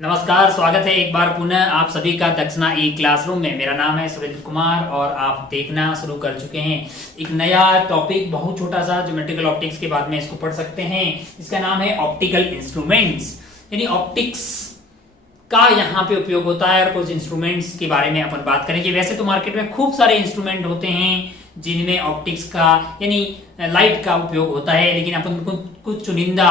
नमस्कार, स्वागत है एक बार पुनः आप सभी का दक्षिणा ई क्लासरूम में। मेरा नाम है सुरेंद्र कुमार और आप देखना शुरू कर चुके हैं एक नया टॉपिक, बहुत छोटा सा, ज्योमेट्रिकल ऑप्टिक्स के बाद में इसको पढ़ सकते हैं। इसका नाम है ऑप्टिकल इंस्ट्रूमेंट्स, यानी ऑप्टिक्स का यहाँ पे उपयोग होता है और कुछ इंस्ट्रूमेंट्स के बारे में अपन बात करेंगे। वैसे तो मार्केट में खूब सारे इंस्ट्रूमेंट होते हैं जिनमें ऑप्टिक्स का यानी लाइट का उपयोग होता है, लेकिन अपन कुछ चुनिंदा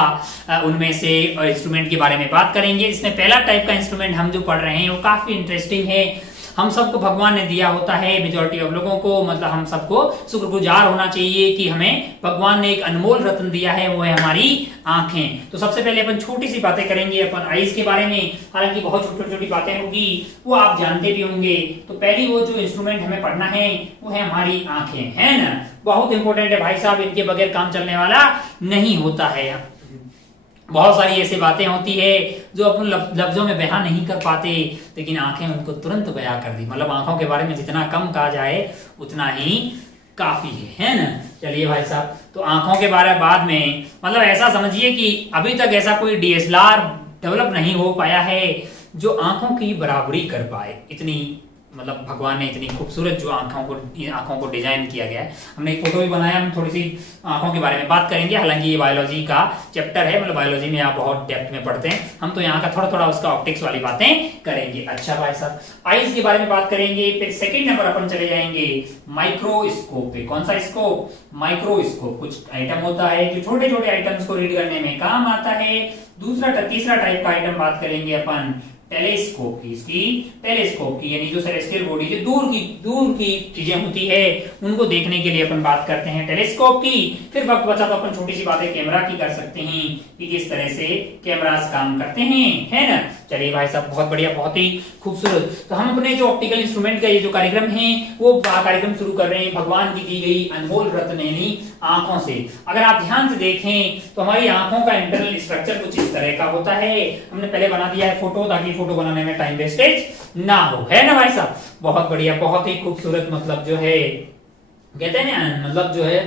उनमें से इंस्ट्रूमेंट के बारे में बात करेंगे। इसमें पहला टाइप का इंस्ट्रूमेंट हम जो पढ़ रहे हैं वो काफी इंटरेस्टिंग है। हम सबको भगवान ने दिया होता है, मेजॉरिटी ऑफ लोगों को, मतलब हम सबको शुक्रगुजार होना चाहिए कि हमें भगवान ने एक अनमोल रत्न दिया है, वो है हमारी आंखें। तो सबसे पहले अपन छोटी सी बातें करेंगे अपन आईज के बारे में, हालांकि बहुत छोटी छोटी बातें होगी, वो आप जानते भी होंगे। तो पहली वो जो इंस्ट्रूमेंट हमें पढ़ना है वो है हमारी आंखें, है ना। बहुत इंपॉर्टेंट है भाई साहब, इनके बगैर काम चलने वाला नहीं होता है। बहुत सारी ऐसी बातें होती है जो अपन लफ्जों में बयां नहीं कर पाते, लेकिन आंखें उनको तुरंत बयां कर दी। मतलब आंखों के बारे में जितना कम कहा जाए उतना ही काफी है ना। चलिए भाई साहब, तो आंखों के बारे में बाद में, मतलब ऐसा समझिए कि अभी तक ऐसा कोई डीएसएलआर डेवलप नहीं हो पाया है जो आंखों की बराबरी कर पाए। इतनी मतलब भगवान ने इतनी खूबसूरत जो आंखों को डिजाइन किया गया है। हमने एक फोटो भी बनाया, हम थोड़ी सी आंखों के बारे में बात करेंगे। हालांकि ये बायोलॉजी का चैप्टर है, मतलब बायोलॉजी में आप बहुत डेप्थ में पढ़ते हैं, हम तो यहाँ का थोड़ा थोड़ा उसका ऑप्टिक्स वाली बातें करेंगे। अच्छा भाई साहब, आईज के बारे में बात करेंगे। फिर सेकंड नंबर अपन चले जाएंगे माइक्रोस्कोप पे। कौन सा स्कोप? माइक्रोस्कोप। कुछ आइटम होता है जो छोटे छोटे आइटम्स को रीड करने में काम आता है। तीसरा टाइप का आइटम बात करेंगे अपन टेलीस्कोप की। इसकी टेलीस्कोप की यानी जो सेलेस्टियल बॉडी जो दूर की चीजें होती है उनको देखने के लिए अपन बात करते हैं टेलीस्कोप की। फिर वक्त बचा तो अपन छोटी सी बातें कैमरा की कर सकते हैं कि किस तरह से कैमरास काम करते हैं, है ना। चलिए भाई साहब, बहुत बढ़िया, बहुत ही खूबसूरत। तो हम अपने जो ऑप्टिकल इंस्ट्रूमेंट का ये जो कार्यक्रम है वो कार्यक्रम शुरू कर रहे हैं भगवान की दी गई अनमोल रत्न यानी आंखों से। अगर आप ध्यान से देखें तो हमारी आंखों का इंटरनल स्ट्रक्चर कुछ इस तरह का होता है। हमने पहले बना दिया है फोटो, ताकि फोटो बनाने में टाइम वेस्टेज ना हो, है ना भाई साहब। बहुत बढ़िया, बहुत ही खूबसूरत। मतलब जो है कहते हैं ना, मतलब जो है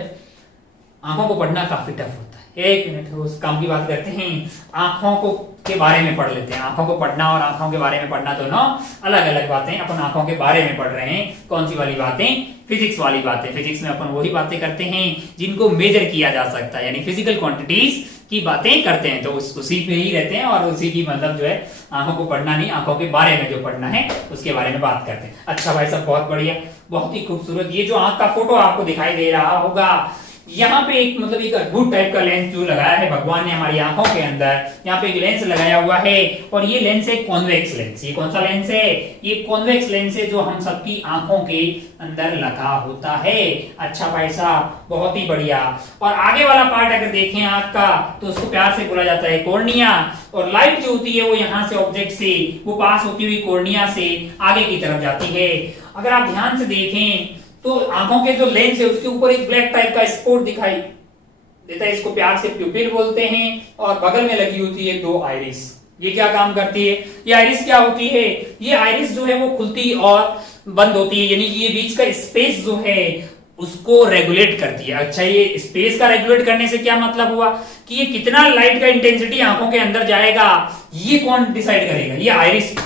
आंखों को पढ़ना काफी टफ होता है। एक मिनट, उस काम की बात करते हैं। आंखों को के बारे में पढ़ लेते हैं। आंखों को पढ़ना और आंखों के बारे में पढ़ना दोनों अलग अलग बातें। अपन आंखों के बारे में पढ़ रहे हैं। कौन सी वाली बातें? फिजिक्स वाली बातें। फिजिक्स में अपन वही बातें करते हैं जिनको मेजर किया जा सकता है, यानी फिजिकल क्वांटिटीज की बातें करते हैं। तो उसी पे ही रहते हैं और उसी की मतलब जो है आंखों को पढ़ना नहीं, आंखों के बारे में जो पढ़ना है उसके बारे में बात करते हैं। अच्छा भाई साहब, बहुत बढ़िया, बहुत ही खूबसूरत। ये जो आंख का फोटो आपको दिखाई दे रहा होगा, यहाँ पे एक मतलब एक अद्भुत टाइप का लेंस जो लगाया है भगवान ने हमारी आंखों के अंदर। यहाँ पे एक लेंस लगाया हुआ है और ये लेंस है कॉन्वेक्स लेंस। ये कौन सा लेंस है? ये कॉन्वेक्स लेंस है जो हम सबकी आंखों के अंदर लगा होता है। अच्छा भाई साहब, बहुत ही बढ़िया। और आगे वाला पार्ट अगर देखें आंख का तो उसको प्यार से बोला जाता है कॉर्निया। और लाइट जो होती है वो यहाँ से ऑब्जेक्ट से वो पास होती हुई कॉर्निया से आगे की तरफ जाती है। अगर आप ध्यान से देखें तो आंखों के जो लेंस है उसके ऊपर एक ब्लैक टाइप का स्पॉट दिखाई देता है। इसको प्यार से प्यूपिल बोलते हैं। और बगल में लगी होती है दो आइरिस। ये क्या काम करती है? ये आइरिस क्या होती है? ये आइरिस जो है वो खुलती और बंद होती है, यानी ये बीच का स्पेस जो है उसको रेगुलेट करती है। अच्छा, ये स्पेस का रेगुलेट करने से क्या मतलब हुआ कि ये कितना लाइट का इंटेंसिटी आंखों के अंदर जाएगा ये कौन डिसाइड करेगा? ये आइरिस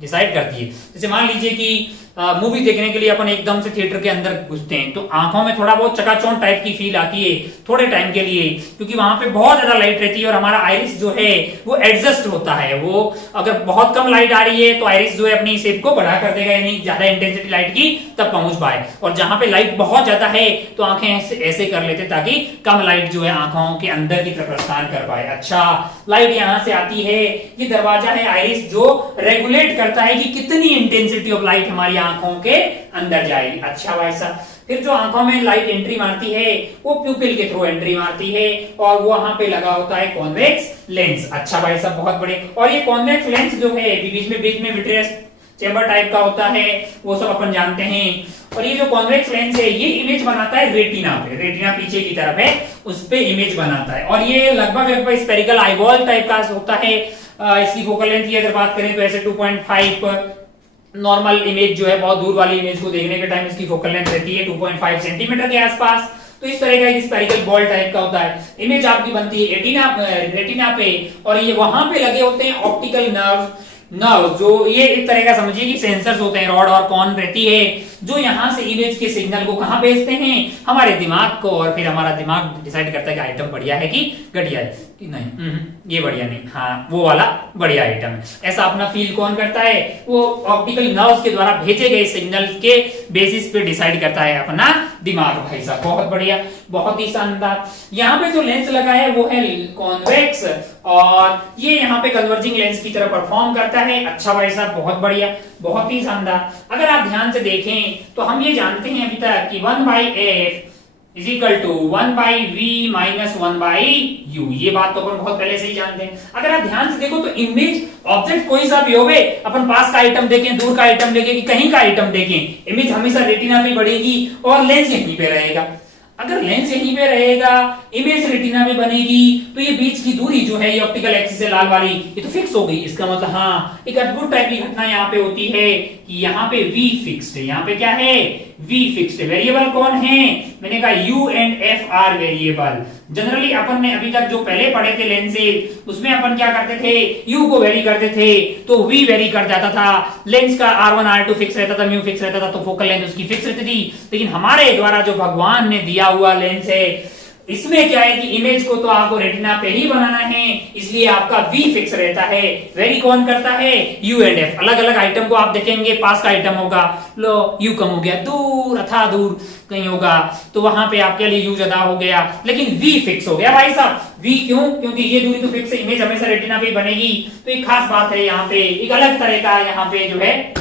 डिसाइड करती है। जैसे मान लीजिए कि मूवी देखने के लिए अपन एकदम से थिएटर के अंदर घुसते हैं तो आंखों में थोड़ा बहुत चकाचौंध टाइप की फील आती है थोड़े टाइम के लिए, क्योंकि वहां पे बहुत ज्यादा लाइट रहती है और हमारा आइरिस जो है वो एडजस्ट होता है। वो अगर बहुत कम लाइट आ रही है तो आइरिस जो है अपनी शेप को बढ़ा कर देगा, यानी ज्यादा इंटेंसिटी लाइट की तब पहुंच पाए। और जहां पे लाइट बहुत ज्यादा है तो आंखें ऐसे कर लेते ताकि कम लाइट जो है आंखों के अंदर की तरफ प्रस्थान कर पाए। अच्छा, लाइट यहां से आती है, ये दरवाजा है आइरिस जो रेगुलेट करता है कि कितनी इंटेंसिटी ऑफ लाइट हमारी आंखों के अंदर जाएगी। अच्छा भाई साहब, फिर जो आंखों में लाइट एंट्री मारती है वो प्यूपिल के थ्रू एंट्री मारती है और वो वहां पे लगा होता है कॉन्वेक्स लेंस। अच्छा भाई साहब, बहुत बड़े। और ये कॉन्वेक्स लेंस जो है बीच में विट्रियस चेंबर टाइप का होता है, वो सब अपन जानते हैं। और ये जो कॉन्वेक्स लेंस है ये इमेज बनाता है रेटिना पे। रेटिना पीछे की तरफ है, उस पे इमेज बनाता है। और ये लगभग स्फेरिकल आईबॉल टाइप का होता है। इसकी फोकल लेंथ की अगर बात करें तो ऐसे 2.5 नॉर्मल इमेज जो है बहुत दूर वाली इमेज को देखने के टाइम इसकी फोकल लेंथ रहती है 2.5 सेंटीमीटर के आसपास। तो इस तरह का एक स्फेरिकल बॉल टाइप का होता है। इमेज आपकी बनती है रेटिना पे, और ये वहां पे लगे होते हैं ऑप्टिकल नर्व, जो ये एक तरह का समझिए कि सेंसर्स होते हैं, रॉड और कॉन रहती है, जो यहाँ से इमेज के सिग्नल को कहाँ भेजते हैं, हमारे दिमाग को, और फिर हमारा दिमाग डिसाइड करता है कि आइटम बढ़िया है कि घटिया है कि नहीं, ये बढ़िया नहीं, हाँ वो वाला बढ़िया आइटम है। ऐसा अपना फील कौन करता है, वो ऑप्टिकल नर्व्स के द्वारा भेजे गए सिग्नल के बेसिस पे डिसाइड करता है अपना दिमाग। भाई साहब बहुत बढ़िया, बहुत ही शानदार। यहाँ पे जो लेंस लगा है वो है कॉन्वेक्स, और ये यहाँ पे कन्वर्जिंग लेंस की तरह परफॉर्म करता है। अच्छा भाई साहब बहुत बढ़िया, बहुत ही शानदार। अगर आप ध्यान से देखें तो हम ये जानते हैं अभी तक कि 1/f is equal to 1/v minus 1/u, ये बात तो अपन बहुत पहले से ही जानते हैं। अगर आप ध्यान से देखो तो इमेज ऑब्जेक्ट कोई सा भी होवे, अपन पास का आइटम देखें, दूर का आइटम देखें कि कहीं का आइटम देखें, इमेज हमेशा रेटिना पे बढ़ेगी और लेंस यहीं पे रहेगा। अगर लेंस यहीं पे रहेगा, इमेज रेटिना में बनेगी, तो ये बीच की दूरी जो है ये ऑप्टिकल एक्सिस है लाल वाली, ये तो फिक्स हो गई। इसका मतलब हाँ एक अद्भुत टाइप की घटना यहाँ पे होती है कि यहाँ पे v फिक्स्ड है। यहाँ पे क्या है, v फिक्स्ड है। वेरिएबल कौन है, मैंने कहा u and f are variable. Generally अपन ने अभी तक जो पहले पढ़े थे लेंसेज, उसमें अपन क्या करते थे, u को वेरी करते थे तो v वेरी कर जाता था, लेंस का r1 r2 फिक्स रहता था, म्यू फिक्स रहता था, तो फोकल लेंथ उसकी फिक्स रहती थी। लेकिन हमारे द्वारा जो भगवान ने दिया हुआ लेंस है, इसमें क्या है कि इमेज को तो आपको रेटिना पे ही बनाना है, इसलिए आपका v फिक्स रहता है। वेरी कौन करता है, u एंड f। अलग अलग आइटम को आप देखेंगे, पास का आइटम होगा, लो u कम हो गया, दूर अथा दूर कहीं होगा तो वहां पे आपके लिए u ज्यादा हो गया, लेकिन v फिक्स हो गया भाई साहब। v क्यों, क्योंकि ये दूरी तो फिक्स है, इमेज हमेशा रेटिना पे ही बनेगी। तो एक खास बात है यहाँ पे, एक अलग तरह का यहाँ पे जो है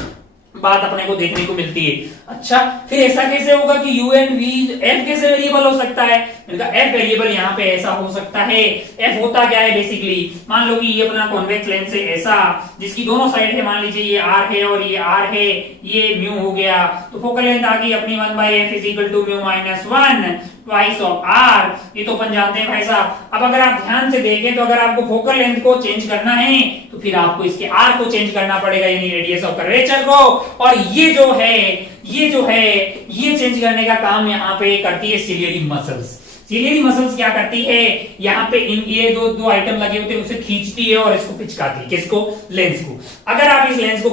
बात अपने को देखने को मिलती है। अच्छा फिर ऐसा कैसे होगा कि u एंड v, f कैसे वेरिएबल हो सकता है, f वेरिएबल यहाँ पे ऐसा हो सकता है। f होता क्या है बेसिकली, मान लो कि ये अपना कॉन्वेक्स लेंस है ऐसा, जिसकी दोनों साइड है, मान लीजिए ये r है और ये r है, ये म्यू हो गया, तो फोकल लेंथ आ गई अपनी 1/f is equal to mu minus 1 twice of r। ये तो अपन जानते हैं भाई साहब। अब अगर आप ध्यान से देखें तो अगर आपको फोकल लेंथ को चेंज करना है तो फिर आपको इसके r को चेंज करना पड़ेगा, यानी रेडियस ऑफ कर्वेचर को। और ये जो है ये चेंज करने का काम यहाँ पे करती है सिलियरी मसल्स। सिलियरी मसल्स क्या करती है, यहाँ पे इन ये दो आइटम लगे होते हैं, उसे खींचती है और इसको पिचकाती है। किसको, लेंस को। अगर आप इस लेंस को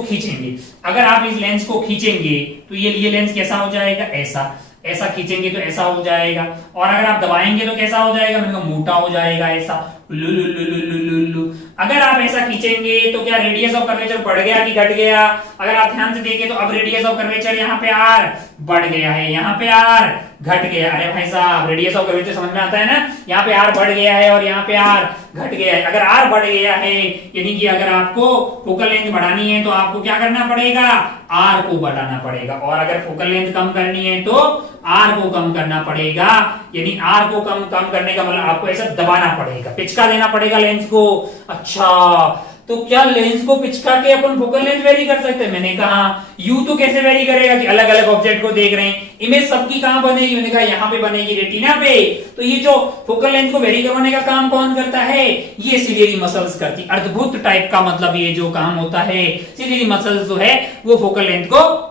खींचेंगे, तो ये लेंस कैसा हो जाएगा, ऐसा खींचेंगे तो ऐसा हो जाएगा, और अगर आप दबाएंगे तो कैसा हो जाएगा, मैंने कहा मोटा हो जाएगा ऐसा, लुलुलुलुलुलुलु। अगर आप ऐसा खींचेंगे तो क्या रेडियस ऑफ कर्वेचर बढ़ गया कि घट गया, अगर आप ध्यान से देखें तो अब रेडियस ऑफ कर्वेचर यहाँ पे r बढ़ गया है, यहाँ पे r घट गया। अरे भाई साहब रेडियस ऑफ कर्वेचर समझ में आता है ना, यहाँ पे r बढ़ गया है और यहाँ पे r घट गया है। अगर r बढ़ गया है यानी कि अगर आपको फोकल लेंथ बढ़ानी है तो आपको क्या करना पड़ेगा, r को बढ़ाना पड़ेगा, और अगर फोकल लेंथ कम करनी है तो r को कम करना पड़ेगा। यानी r को कम करने का मतलब आपको ऐसा दबाना पड़ेगा, पिचका देना पड़ेगा लेंस को। अच्छा तो क्या लेंस को पिचका के अपन फोकल लेंथ वेरी कर सकते हैं, मैंने कहा u तो कैसे वेरी करेगा कि अलग अलग ऑब्जेक्ट को देख रहे हैं, इमेज सबकी कहां बनेगी, मैंने कहा यहाँ पे बनेगी रेटिना पे। तो ये जो फोकल लेंथ को वेरी करवाने का काम कौन करता है, ये सिलियरी मसल्स करती। अद्भुत टाइप का मतलब ये जो काम होता है, सिलियरी मसल्स जो है वो फोकल लेंथ को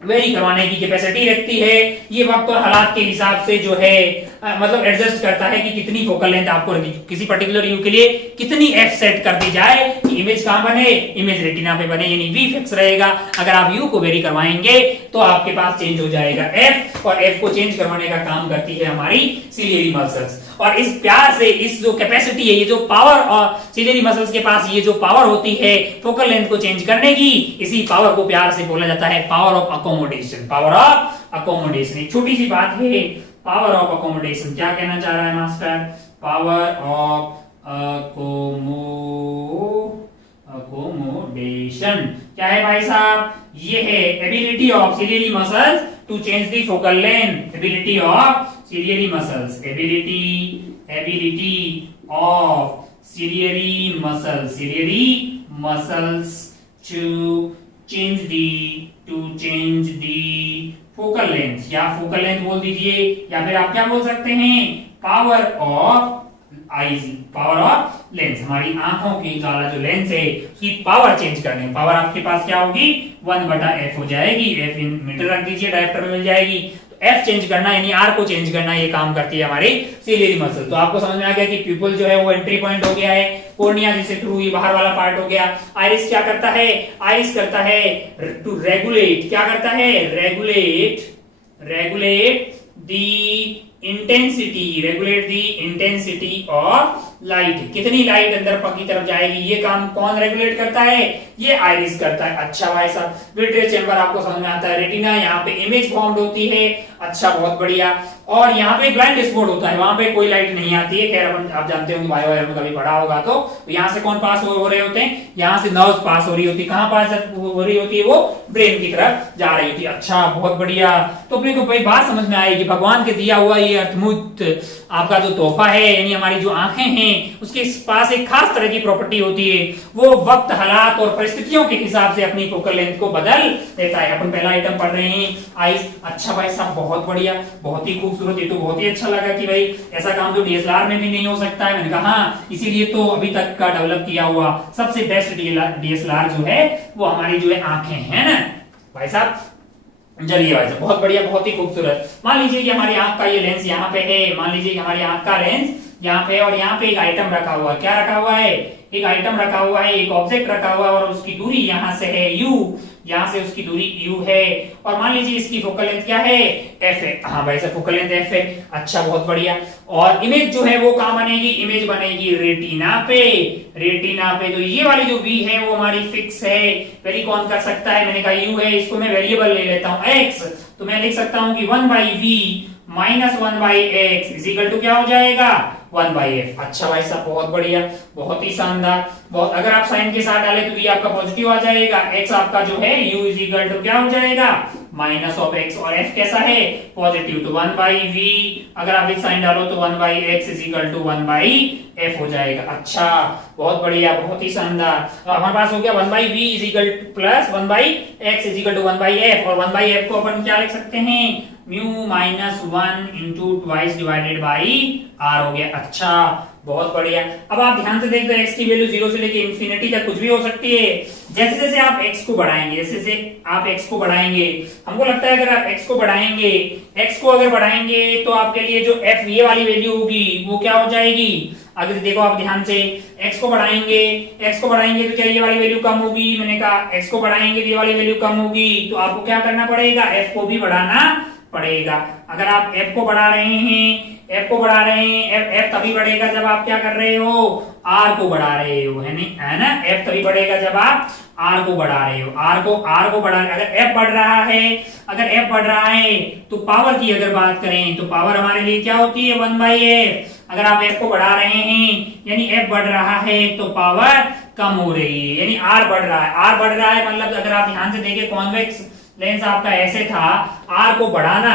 वेरी करवाने की कैपेसिटी रखती है। ये वक्त और हालात के हिसाब से जो है मतलब एडजस्ट करता है कि कितनी फोकल लेंथ आपको किसी पर्टिकुलर यू के लिए कितनी एफ सेट कर दी जाए कि इमेज कहां बने, इमेज रेटिना पे बने, यानी वी फिक्स रहेगा। अगर आप यू को वेरी करवाएंगे तो आपके पास चेंज हो जाएगा एफ, और एफ को चेंज करवाने का काम करती है हमारी सिलियरी मसल्स। और इस प्यार से इस जो कैपेसिटी है, ये जो पावर, और सिलियरी मसल्स के पास ये जो पावर होती है फोकल लेंथ को चेंज करने की, इसी पावर को प्यार से बोला जाता है power of accommodation. Power of accommodation एक छोटी सी बात है, पावर ऑफ अकोमोडेशन क्या कहना चाह रहा है मास्टर, पावर ऑफ अकोमोडेशन क्या है भाई साहब, ये है ability of ciliary muscles to change the focal length. Ability of ciliary muscles, ability of ciliary muscles to change the focal length, या फोकल लेंथ बोल दीजिए, या फिर आप क्या बोल सकते हैं, power of eyes, power of lens. हमारी आंखों की वाला जो लेंस है उसकी पावर चेंज करनी है। पावर आपके पास क्या होगी, 1/f हो जाएगी, f इन मीटर रख दीजिए, डायरेक्टर में मिल जाएगी। तो एफ चेंज करना यानी आर को चेंज करना, ये काम करती है हमारी सिलियरी मसल। तो आपको समझ में आ गया कि प्यूपल जो है वो एंट्री पॉइंट हो गया है, कोर्निया जिसे थ्रू ये बाहर वाला पार्ट हो गया। आइरिस क्या करता है, आइरिस करता है टू रेगुलेट, क्या करता है, regulate the intensity of light, कितनी लाइट अंदर की तरफ जाएगी, ये काम कौन रेगुलेट करता है, ये आइरिस करता है। अच्छा भाई साहब, विट्रियस चैम्बर आपको समझ में आता है, रेटिना यहाँ पे इमेज फॉर्म्ड होती है। अच्छा बहुत बढ़िया। और यहाँ पे ब्लाइंड स्पॉट होता है, वहां पे कोई लाइट नहीं आती है। खैर आप जानते होंगे, बायो में कभी पढ़ा होगा तो यहाँ से कौन पास हो रहे होते हैं, यहाँ से नर्व्स पास हो रही होती है। कहाँ पास हो रही होती है, वो ब्रेन की तरफ जा रही होती है। अच्छा बहुत बढ़िया। तो अपने को भाई बात समझ में आएगी, भगवान के दिया हुआ ये अर्थमूर्त आपका जो तोहफा है, यानी हमारी जो आंखें हैं, उसके पास एक खास तरह की प्रॉपर्टी होती है, वो वक्त, हालात और परिस्थितियों के हिसाब से अपनी फोकल लेंथ को बदल देता है। अपन पहला आइटम पढ़ रहे हैं, आइस। अच्छा भाई साहब बहुत बढ़िया, बहुत ही खूबसूरत। ये तो बहुत ही अच्छा लगा कि भाई ऐसा काम तो डीएसएलआर में भी नहीं हो सकता है। मैंने कहा हाँ, इसीलिए तो अभी तक का डेवलप किया हुआ सबसे बेस्ट डीएसएलआर जो है वो हमारी जो है आंखें हैं ना भाई साहब। चलिए भाई साहब बहुत बढ़िया, बहुत ही खूबसूरत। मान लीजिए कि हमारी आंख का ये लेंस यहाँ पे है, मान लीजिए कि हमारी आंख का लेंस यहाँ पे, और यहाँ पे एक आइटम रखा हुआ है। क्या रखा हुआ है, एक आइटम रखा हुआ है, एक ऑब्जेक्ट रखा हुआ है, और उसकी दूरी यहाँ से है u, यहाँ से उसकी दूरी u है। और मान लीजिए इसकी फोकल लेंथ क्या है, f है। हाँ भाई साहब फोकल लेंथ f है। अच्छा बहुत बढ़िया। और इमेज जो है वो कहाँ बनेगी, इमेज बनेगी रेटिना पे, रेटिना पे। तो ये वाली जो v है वो हमारी फिक्स है, वेरी कौन कर सकता है, मैंने कहा u है, इसको मैं वेरिएबल ले लेता हूँ x। तो मैं लिख सकता हूँ कि 1/v minus 1/x is equal to क्या हो जाएगा, 1/f। अच्छा भाई साहब बहुत बढ़िया, बहुत ही शानदार। बहुत, अगर आप साइन के साथ डाले तो ये आपका पॉजिटिव आ जाएगा, x आपका जो है u इज इक्वल टू क्या हो जाएगा, माइनस ऑफ x, और f कैसा है, पॉजिटिव। तो 1/v अगर आप एक साइन डालो तो 1/x is equal to 1/f हो जाएगा। अच्छा बहुत बढ़िया, बहुत ही शानदार। तो हमारे पास हो गया 1/v is equal plus 1/x is equal to 1/f, और 1/f को अपन क्या लिख सकते हैं, mu minus 1 into twice divided by r हो गया। अच्छा बहुत बढ़िया। अब आप ध्यान से देख दो, x की वैल्यू 0 से लेके इंफिनिटी तक कुछ भी हो सकती है। जैसे जैसे आप x को बढ़ाएंगे, जैसे जैसे आप x को बढ़ाएंगे, हमको लगता है अगर आप x को बढ़ाएंगे, x को अगर बढ़ाएंगे तो आपके लिए जो f ये वाली वैल्यू होगी वो क्या हो जाएगी। अगर देखो आप ध्यान से, x को बढ़ाएंगे तो क्या ये वाली वैल्यू कम होगी, मैंने कहा x को बढ़ाएंगे तो ये वाली वैल्यू कम होगी। तो आपको क्या करना पड़ेगा, f को भी बढ़ाना पड़ेगा। अगर आप f को बढ़ा रहे हैं, f तभी बढ़ेगा जब आप क्या कर रहे हो, r को बढ़ा रहे हो, है ना। f तभी बढ़ेगा जब आप r को बढ़ा रहे हो, r को बढ़ा। अगर f बढ़ रहा है तो पावर की अगर बात करें तो पावर हमारे लिए क्या होती है, 1/f। अगर आप f को बढ़ा रहे हैं यानी f बढ़ रहा है तो पावर कम हो रही है, यानी r बढ़ रहा है। मतलब अगर आप ध्यान से देखें, कॉन्वेक्स लेंस आपका ऐसे था, r को बढ़ाना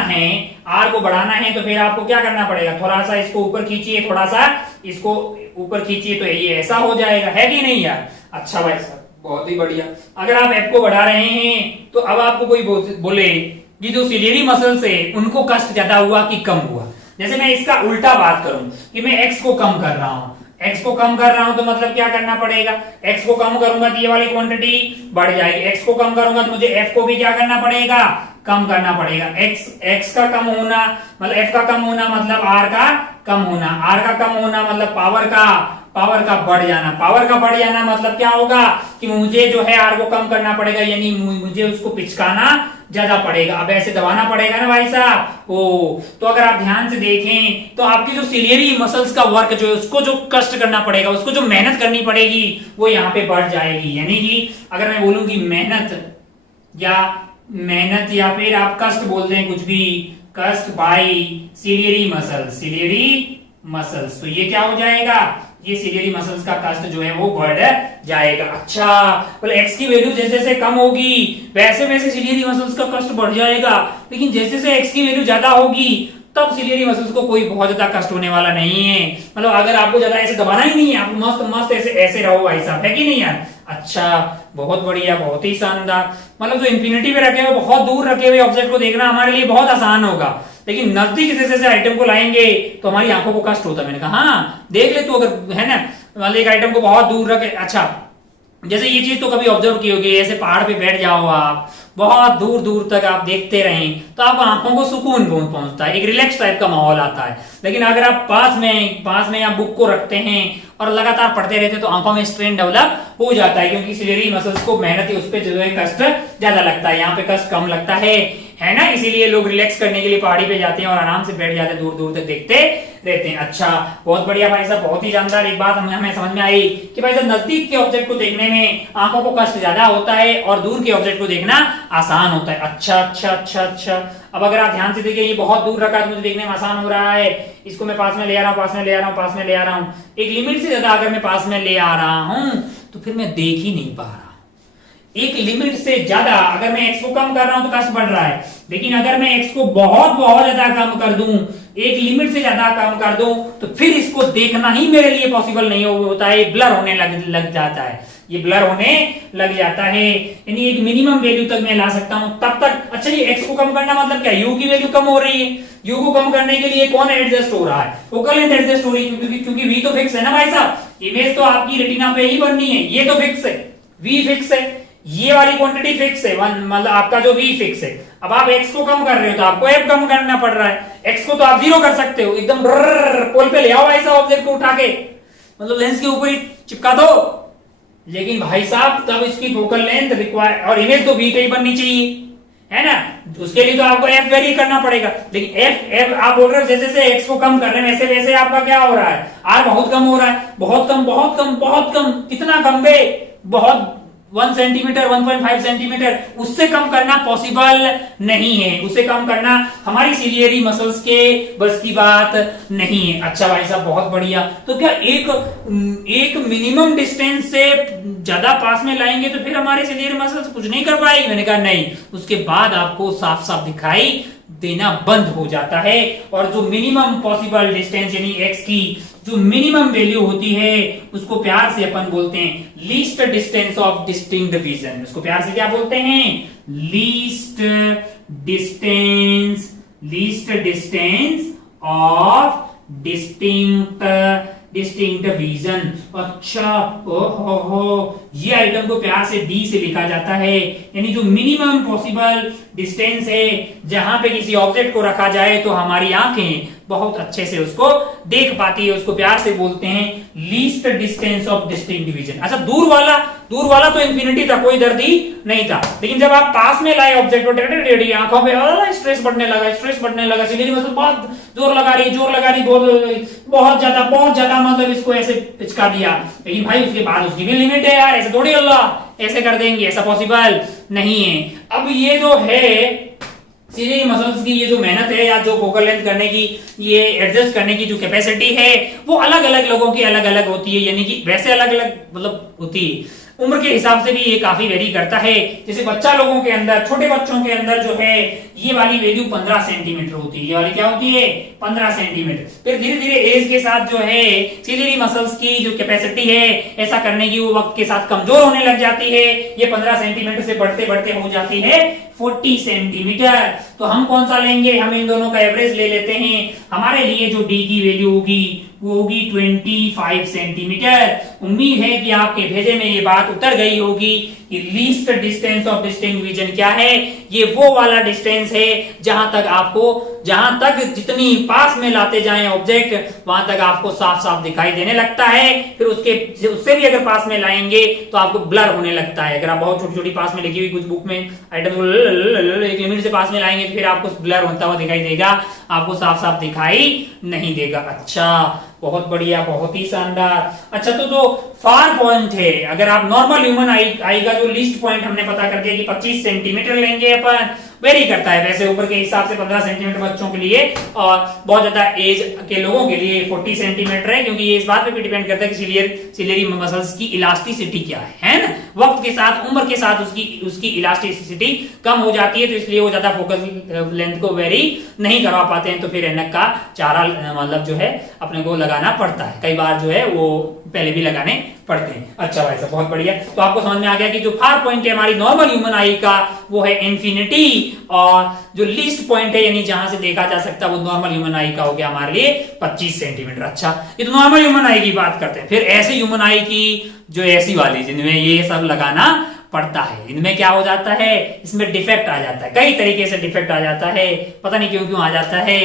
है तो फिर आपको क्या करना पड़ेगा, थोड़ा सा इसको ऊपर खींचिए, थोड़ा सा इसको ऊपर खींचिए तो ये ऐसा हो जाएगा, है कि नहीं यार। अच्छा भाई साहब बहुत ही बढ़िया। अगर आप f को बढ़ा रहे हैं तो अब आपको कोई बोले कि जो सिलियरी मसल्स है उनको कष्ट ज्यादा हुआ कि कम हुआ। जैसे मैं इसका उल्टा बात करूं कि मैं x को कम कर रहा हूं, तो मतलब क्या करना पड़ेगा, x को कम करूंगा तो ये वाली क्वांटिटी बढ़ जाएगी, x को कम करूंगा तो मुझे f को भी क्या करना पड़ेगा, कम करना पड़ेगा। x का कम होना मतलब f का कम होना मतलब r का कम होना मतलब पावर का बढ़ जाना मतलब क्या होगा कि मुझे जो है r को कम करना पड़ेगा, यानी मुझे उसको पिचकाना ज्यादा पड़ेगा। अब ऐसे दबाना पड़ेगा ना भाई साहब। तो अगर आप ध्यान से देखें तो आपकी जो सिलियरी मसल्स का वर्क जो है उसको जो कष्ट करना पड़ेगा, उसको जो मेहनत करनी पड़ेगी वो यहाँ पे बढ़ जाएगी। यानी कि अगर मैं बोलूं कि मेहनत या फिर आप कष्ट बोलते हैं कुछ भी, कष्ट बाई सिलियरी मसल्स, तो ये क्या हो जाएगा, ये सिलियरी मसल्स का कष्ट जो है वो बढ़ जाएगा। अच्छा बोले x की वैल्यू जैसे जैसे कम होगी वैसे वैसे सिलियरी मसल्स का कष्ट बढ़ जाएगा, लेकिन जैसे जैसे x की वैल्यू ज्यादा होगी तब सिलियरी मसल्स को कोई बहुत ज्यादा कष्ट होने वाला नहीं है। मतलब अगर आपको ज्यादा ऐसे दबाना ही नहीं है, आप मस्त ऐसे रहो भाई साहब, है कि नहीं यार। अच्छा बहुत बढ़िया, बहुत ही शानदार। मतलब जो इंफिनिटी पे रखे हुए, बहुत दूर रखे हुए ऑब्जेक्ट को देखना हमारे लिए बहुत आसान होगा, लेकिन नजदीक जैसे जैसे आइटम को लाएंगे तो हमारी आंखों को कष्ट होता है। मैंने कहा हाँ देख ले तू, अगर है ना, मतलब एक आइटम को बहुत दूर रखे। अच्छा जैसे ये चीज तो कभी ऑब्जर्व की होगी, ऐसे पहाड़ पे बैठ जाओ आप, बहुत दूर दूर तक आप देखते रहें तो आपको आंखों को सुकून पहुंचता है, एक रिलैक्स टाइप का माहौल आता है। लेकिन अगर आप पास में आप बुक को रखते हैं और लगातार पढ़ते रहते हैं तो आंखों में स्ट्रेन डेवलप हो जाता है, क्योंकि सिलेरी मसल्स को मेहनत उस पर जो है कष्ट ज्यादा लगता है, यहाँ पे कष्ट कम लगता है ना। इसीलिए लोग रिलैक्स करने के लिए पहाड़ी पे जाते हैं और आराम से बैठ जाते हैं, दूर दूर तक देखते रहते हैं। अच्छा, बहुत बढ़िया भाई साहब, बहुत ही जानदार। एक बात हमें समझ में आई कि भाई साहब नजदीक के ऑब्जेक्ट को देखने में आंखों को कष्ट ज्यादा होता है और दूर के ऑब्जेक्ट को देखना आसान होता है। अच्छा अच्छा अच्छा अच्छा, अब अगर आप ध्यान से देखिए, ये बहुत दूर रखा है, मुझे देखने में आसान हो रहा है, इसको मैं पास में ले आ रहा हूँ, पास में ले आ रहा हूँ, पास में ले आ रहा हूँ। एक लिमिट से ज्यादा अगर मैं पास में ले आ रहा हूं तो फिर मैं देख ही नहीं पा रहा। एक लिमिट से ज्यादा अगर मैं एक्स को कम कर रहा हूं तो कष्ट बढ़ रहा है, लेकिन अगर मैं एक्स को बहुत बहुत ज्यादा कम कर दूं, एक लिमिट से ज्यादा कम कर दूं, तो फिर इसको देखना ही मेरे लिए पॉसिबल नहीं होता है, ब्लर होने लग जाता है, ये ब्लर होने लग जाता है। यानी एक मिनिमम वैल्यू तक मैं ला सकता हूं तब तक। अच्छा, ये एक्स को कम करना मतलब क्या, यू की वैल्यू कम हो रही है, यू को कम करने के लिए कौन एडजस्ट हो रहा है, फोकल लेंथ एडजस्ट हो रही है, क्योंकि वी तो फिक्स है ना भाई साहब, इमेज तो आपकी रेटिना पे ही बननी है, ये तो फिक्स है, वी फिक्स है, ये वाली क्वांटिटी फिक्स है, मतलब आपका जो वी फिक्स है। अब आप एक्स को कम कर रहे हो तो आपको एफ कम करना पड़ रहा है, एक्स को तो आप जीरो कर सकते हो, एकदम पोल पे ले आओ ऐसा ऑब्जेक्ट को उठा के, मतलब लेंस के ऊपर ही चिपका दो, लेकिन भाई साहब तब इसकी फोकल लेंथ रिक्वायर और इमेज तो वी पे ही बननी चाहिए, है ना, उसके लिए तो आपको एफ वेरी करना पड़ेगा। लेकिन एफ आप बोल रहे हो जैसे जैसे एक्स को कम कर रहे हैं वैसे वैसे आपका क्या हो रहा है, आर बहुत कम हो रहा है, बहुत कम बहुत कम बहुत कम, कितना कम बे, बहुत 1 सेंटीमीटर 1.5 सेंटीमीटर, उससे कम करना पॉसिबल नहीं है, उसे कम करना हमारी सिलियरी मसल्स के बस की बात नहीं है। अच्छा भाई साहब, बहुत बढ़िया। तो क्या एक मिनिमम डिस्टेंस से ज्यादा पास में लाएंगे तो फिर हमारे सिलियरी मसल्स कुछ नहीं कर पाएगी? मैंने कहा नहीं, उसके बाद आपको साफ साफ दिखाई देना बंद हो जाता है, और जो मिनिमम पॉसिबल डिस्टेंस यानी एक्स की जो मिनिमम वैल्यू होती है उसको प्यार से अपन बोलते हैं least distance of distinct vision. उसको प्यार से क्या बोलते हैं? Least distance of distinct vision. अच्छा, ओहो, ये आइटम को प्यार से डी से लिखा जाता है, यानी जो मिनिमम पॉसिबल डिस्टेंस है जहां पे किसी ऑब्जेक्ट को रखा जाए तो हमारी आंखें बहुत अच्छे से उसको देख पाती है, उसको प्यार से बोलते हैं least distance of distinct division. अच्छा, दूर वाला तो इंफिनिटी था, कोई दर्द ही नहीं था, लेकिन जब आप पास में लाए ऑब्जेक्ट को, आंखों पे स्ट्रेस बढ़ने लगा, सिलेरी मसल बहुत जोर लगा रही, बहुत ज्यादा, मतलब इसको ऐसे पिचका दिया। लेकिन भाई उसके बाद उसकी भी लिमिट है यार, ऐसे थोड़ी अल्लाह ऐसे कर देंगे, ऐसा पॉसिबल नहीं है। अब ये जो है सिलेरी मसल्स की ये जो मेहनत है या जो फोकल लेंथ करने की, ये एडजस्ट करने की जो कैपेसिटी है वो अलग अलग लोगों की अलग अलग होती है, यानी कि वैसे अलग अलग मतलब होती है, उम्र के हिसाब से भी ये काफी वेरी करता है। जैसे छोटे बच्चों के अंदर जो है ये वाली वैल्यू 15 सेंटीमीटर होती है, ये वाली क्या होती है? 15 सेंटीमीटर। फिर धीरे धीरे एज के साथ जो है सिलेरी मसल्स की जो कैपेसिटी है ऐसा करने की वो वक्त के साथ कमजोर होने लग जाती है, ये 15 सेंटीमीटर से बढ़ते बढ़ते हो जाती है 40 सेंटीमीटर। तो हम कौन सा लेंगे? हम इन दोनों का एवरेज ले लेते हैं। हमारे लिए जो डी की वैल्यू होगी वो होगी 25 सेंटीमीटर। उम्मीद है कि आपके भेजे में ये बात उतर गई होगी कि least distance of distinct vision क्या है। ये वो वाला डिस्टेंस है जहां तक जितनी पास में लाते जाएं ऑब्जेक्ट वहां तक आपको साफ साफ दिखाई देने लगता है। फिर उससे भी अगर पास में लाएंगे तो आपको ब्लर होने लगता है। अगर आप बहुत छोटी छोटी पास में लिखी हुई कुछ बुक में आइटम एक लिमिट से पास में लाएंगे तो फिर आपको ब्लर होता हुआ दिखाई देगा, आपको साफ साफ दिखाई नहीं देगा। अच्छा, बहुत बढ़िया, बहुत ही शानदार। अच्छा, तो जो फार पॉइंट है, अगर आप नॉर्मल ह्यूमन आई का जो लीस्ट पॉइंट हमने पता कर दिया कि 25 सेंटीमीटर लेंगे अपन, वेरी करता है वैसे उम्र के हिसाब से 15 सेंटीमीटर बच्चों के लिए और बहुत ज्यादा एज के लोगों के लिए 40 सेंटीमीटर है, क्योंकि ये इस बात पे भी डिपेंड करता है कि सिलियरी मसल्स की इलास्टिसिटी क्या है ना। वक्त के साथ, उम्र के साथ उसकी इलास्टिसिटी कम हो जाती है, तो इसलिए वो ज्यादा फोकस लेंथ को वेरी नहीं करवा पाते हैं, तो फिर ऐनक का चारा मतलब जो है अपने को लगाना पड़ता है। कई बार जो है वो पहले भी लगाने पढ़ते हैं। अच्छा भाई साहब बहुत बढ़िया। तो आपको समझ में आ गया कि जो फार पॉइंट है हमारी नॉर्मल ह्यूमन आई का वो है इन्फिनिटी, और जो लीस्ट पॉइंट है यानी जहां से देखा जा सकता है वो नॉर्मल ह्यूमन आई का हो गया हमारे लिए 25 सेंटीमीटर। अच्छा, ये तो नॉर्मल ह्यूमन आई की बात करते हैं। फिर ऐसे ह्यूमन आई की जो ऐसी वाली जिनमें ये सब लगाना पड़ता है, इनमें क्या हो जाता है, इसमें डिफेक्ट आ जाता है, कई तरीके से डिफेक्ट आ जाता है, पता नहीं क्यों क्यों आ जाता है।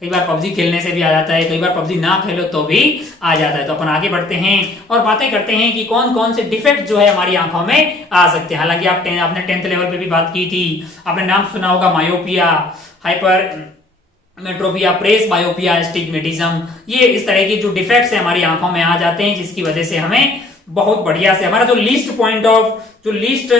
कई बार पबजी खेलने से भी आ जाता है, कई बार पबजी ना खेलो तो भी आ जाता है। तो अपन आगे बढ़ते हैं और बातें करते हैं कि कौन कौन से डिफेक्ट जो है हमारी आंखों में आ सकते हैं। हालांकि आपने 10th लेवल पे भी बात की थी, आपने नाम सुना होगा मायोपिया, हाइपर मेट्रोपिया, प्रेस बायोपिया, एस्टिग्मेटिज्म। ये इस तरह की जो डिफेक्ट्स है हमारी आंखों में आ जाते हैं, जिसकी वजह से हमें बहुत बढ़िया से हमारा जो लीस्ट पॉइंट ऑफ जो लीस्ट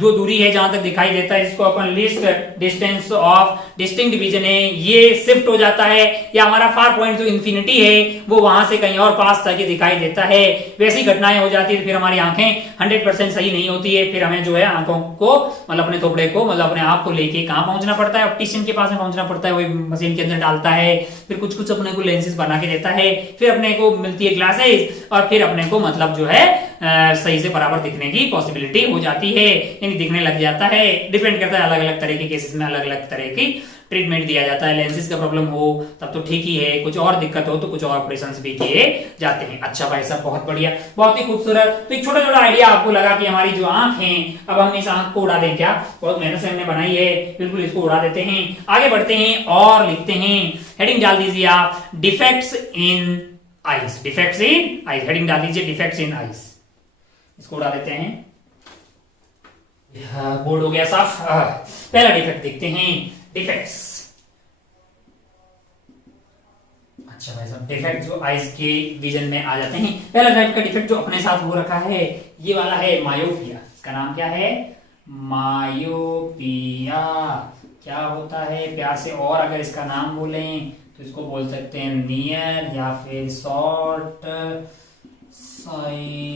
जो दूरी है जहां तक दिखाई देता है, जिसको अपन least distance of distinct division है, ये शिफ्ट हो जाता है, या हमारा फार पॉइंट जो इंफिनिटी है वो वहां से कहीं और पास तक दिखाई देता है। वैसी घटनाएं हो जाती है, फिर हमारी आंखें 100% सही नहीं होती है। फिर हमें जो है आंखों को मतलब अपने थोपड़े को मतलब अपने आप को लेके कहां पहुंचना पड़ता है, ऑप्टिशियन के पास में पहुंचना पड़ता है, वही मशीन के अंदर डालता है, फिर कुछ कुछ अपने को लेंसेज बना के देता है, फिर अपने को मिलती है ग्लासेस, और फिर अपने को मतलब जो है सही से बराबर दिखने की पॉसिबिलिटी हो जाती है, यानी दिखने लग जाता है। डिपेंड करता है, अलग अलग तरह के केसेस में अलग अलग तरह की ट्रीटमेंट दिया जाता है। लेंसेज का प्रॉब्लम हो तब तो ठीक ही है, कुछ और दिक्कत हो तो कुछ और ऑपरेशंस भी किए जाते हैं। अच्छा भाई साहब बहुत बढ़िया, बहुत ही खूबसूरत। तो एक छोटा छोटा आइडिया आपको लगा कि हमारी जो आंख है, अब हम इस आंख को उड़ा दें क्या, बहुत मेहनत से हमने बनाई है, बिल्कुल इसको उड़ा देते हैं। आगे बढ़ते हैं और लिखते हैं, हेडिंग डाल दीजिए आप, defects in eyes, defects in eyes, heading डाल दीजिए डिफेक्ट्स इन आइज, इसको उड़ा देते हैं। बोर्ड हो गया साफ। पहला डिफेक्ट देखते हैं, डिफेक्ट्स। अच्छा भाई साहब, डिफेक्ट जो आइज के विजन में आ जाते हैं। पहला टाइप का डिफेक्ट जो अपने साथ हो रखा है ये वाला है मायोपिया। इसका नाम क्या है, मायोपिया। क्या होता है प्यार से, और अगर इसका नाम बोलें तो इसको बोल सकते हैं नियर या फिर शॉर्ट साइटनेस।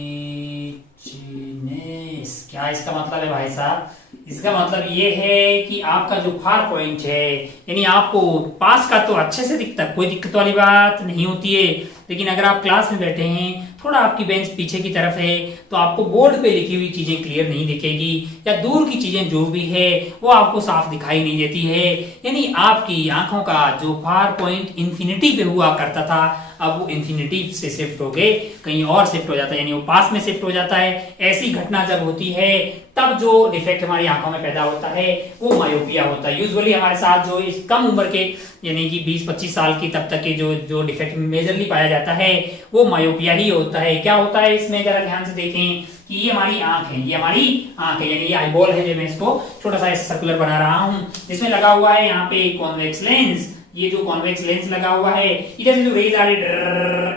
क्या इसका मतलब है भाई साहब, इसका मतलब ये है कि आपका जो फार पॉइंट है, यानी आपको पास का तो अच्छे से दिखता है, कोई दिक्कत वाली बात नहीं होती है, लेकिन अगर आप क्लास में बैठे हैं, थोड़ा आपकी बेंच पीछे की तरफ है, तो आपको बोर्ड पे लिखी हुई चीजें क्लियर नहीं दिखेगी, या दूर की चीजें जो भी है वो आपको साफ दिखाई नहीं देती है। यानी आपकी आंखों का जो फार पॉइंट इंफिनिटी पे हुआ करता था, अब वो इंफिनिटी से शिफ्ट हो गए कहीं और शिफ्ट हो जाता है, यानी वो पास में शिफ्ट हो जाता है। ऐसी घटना जब होती है तब जो डिफेक्ट हमारी आंखों में पैदा होता है वो मायोपिया होता है। यूजुअली हमारे साथ जो इस कम उम्र के यानी कि 20-25 साल की तब तक के जो डिफेक्ट मेजरली पाया जाता है वो मायोपिया ही होता है। क्या होता है इसमें, जरा ध्यान से देखें कि ये हमारी आंख है, ये हमारी आंख है, यानी ये आईबॉल है, जो मैं इसको छोटा सा सर्कुलर बना रहा हूं, जिसमें लगा हुआ है यहाँ पे कॉन्वेक्स लेंस। ये जो कॉन्वेक्स लेंस लगा हुआ है, इधर से जो रेज आ रही,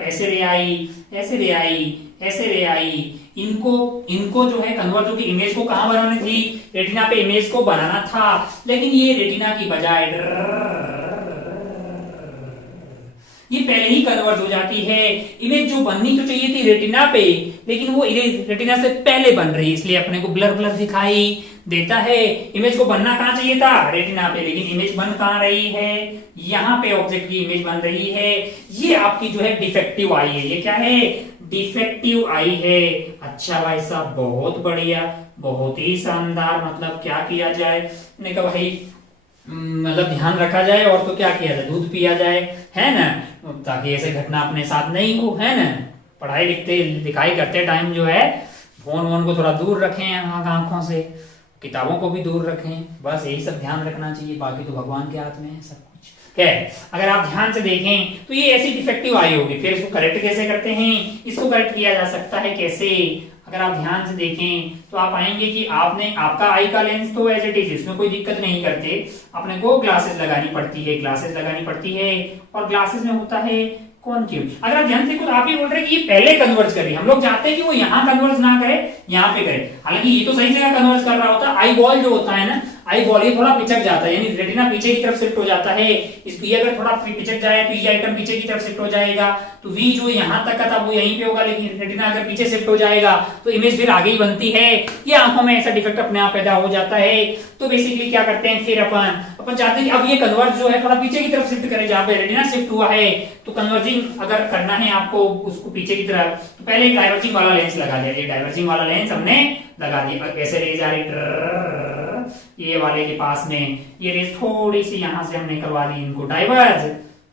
ऐसे रे आई, ऐसे रे आई, ऐसे रे आई, इनको जो है कन्वर्ट होकर इमेज को कहां बनानी थी, रेटिना पे इमेज को बनाना था, लेकिन ये रेटिना की बजाय ये पहले ही कन्वर्ट हो जाती है। इमेज जो बननी तो चाहिए थी रेटिना पे, लेकिन वो रेटिना से पहले बन रही है, इसलिए अपने को ब्लर ब्लर दिखाई देता है। इमेज को बनना कहां चाहिए था, रेटिना पे, लेकिन इमेज बन कहां रही है, यहाँ पे ऑब्जेक्ट की इमेज बन रही है। ये आपकी जो है डिफेक्टिव आई है, ये क्या है, डिफेक्टिव आई है। अच्छा भाई साहब बहुत बढ़िया, बहुत ही शानदार। मतलब क्या किया जाए, मैंने कहा भाई मतलब ध्यान रखा जाए, और तो क्या किया जाए, दूध पिया जाए, है ना, ताकि ऐसे घटना अपने साथ नहीं हो, है ना। पढ़ाई लिखते लिखाई करते टाइम जो है फोन वोन को थोड़ा दूर रखें आंखों से, किताबों को भी दूर रखें, बस यही सब ध्यान रखना चाहिए। बाकी तो भगवान के हाथ में है सब कुछ। है अगर आप ध्यान से देखें तो ये ऐसी डिफेक्टिव आई होगी। फिर इसको करेक्ट कैसे करते हैं, इसको करेक्ट किया जा सकता है कैसे, अगर आप ध्यान से देखें तो आप पाएंगे कि आपका आई का लेंस तो एज इट इज, इसमें कोई दिक्कत नहीं करते, अपने को ग्लासेस लगानी पड़ती है, ग्लासेस लगानी पड़ती है, और ग्लासेस में होता है कॉनकेव। अगर आप ध्यान से देखो तो आप ही बोल रहे हैं कि ये पहले कन्वर्ज करे, हम लोग चाहते हैं कि वो यहाँ कन्वर्ज ना करे, यहाँ पे करे। हालांकि ये तो सही जगह कन्वर्ज कर रहा होता है। आई बॉल जो होता है ना, आई बॉल ये थोड़ा पिचक जाता है, यानी रेटिना पीछे की तरफ शिफ्ट हो जाता है। इसको ये अगर थोड़ा पिचक जाए तो ये आइटम पीछे की तरफ शिफ्ट हो जाएगा, तो वी जो यहाँ तक का था वो यहीं पे होगा, लेकिन रेटिना अगर पीछे शिफ्ट हो जाएगा तो इमेज फिर आगे ही बनती है। ये आंखों में ऐसा डिफेक्ट अपने आप पैदा हो जाता है। तो बेसिकली क्या करते हैं फिर अपन चाहते हैं कि अब ये कन्वर्ज जो है थोड़ा पीछे की तरफ शिफ्ट करे, जहां पे रेटिना शिफ्ट हुआ है। तो कन्वर्जिंग अगर करना है आपको उसको पीछे की तरफ, तो पहले एक डाइवर्जिंग वाला लेंस लगा लिया। ये डाइवर्जिंग वाला लेंस हमने लगा दिया, ऐसे रेज आ रही ये वाले के पास में, ये रेज थोड़ी सी यहां से हमने करवा दी इनको डाइवर्ज,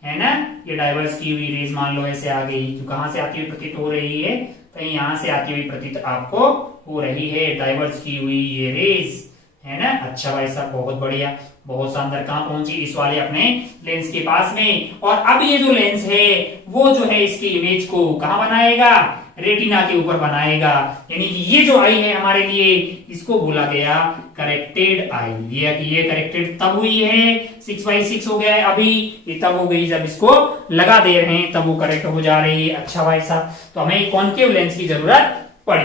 है ना। ये डाइवर्स की हुई रेज मान लो ऐसे आ गई, तो कहां से आती हुई प्रतीत हो रही है, कहीं यहां से आती हुई प्रतीत आपको हो रही है, डाइवर्स की हुई ये रेज, है ना। अच्छा भाई साहब, बहुत बढ़िया, बहुत शानदार। कहां पहुंची, इस वाले अपने लेंस के पास में। और अब ये जो लेंस है वो जो है इसकी इमेज को कहां बनाएगा, रेटिना के ऊपर बनाएगा। यानी कि ये जो आई है हमारे लिए, इसको बोला गया करेक्टेड आई। ये करेक्टेड तब हुई है, 6/6 हो गया है अभी, ये तब हो गई जब इसको लगा दे रहे हैं, तब वो करेक्ट हो जा रही है। अच्छा भाई साहब, तो हमें कॉन्केव लेंस की जरूरत पड़ी,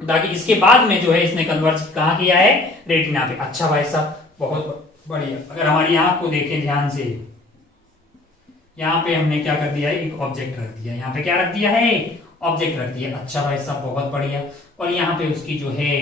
ताकि इसके बाद में जो है इसने कन्वर्ज कहां किया है, रेटिना पे। अच्छा भाई साहब, बहुत बढ़िया। अगर हमारी आंख को देखें ध्यान से, यहाँ पे हमने क्या कर दिया है, एक ऑब्जेक्ट रख दिया। यहाँ पे क्या रख दिया है, ऑब्जेक्ट रख दिया। अच्छा भाई साहब, बहुत बढ़िया। और यहाँ पे उसकी जो है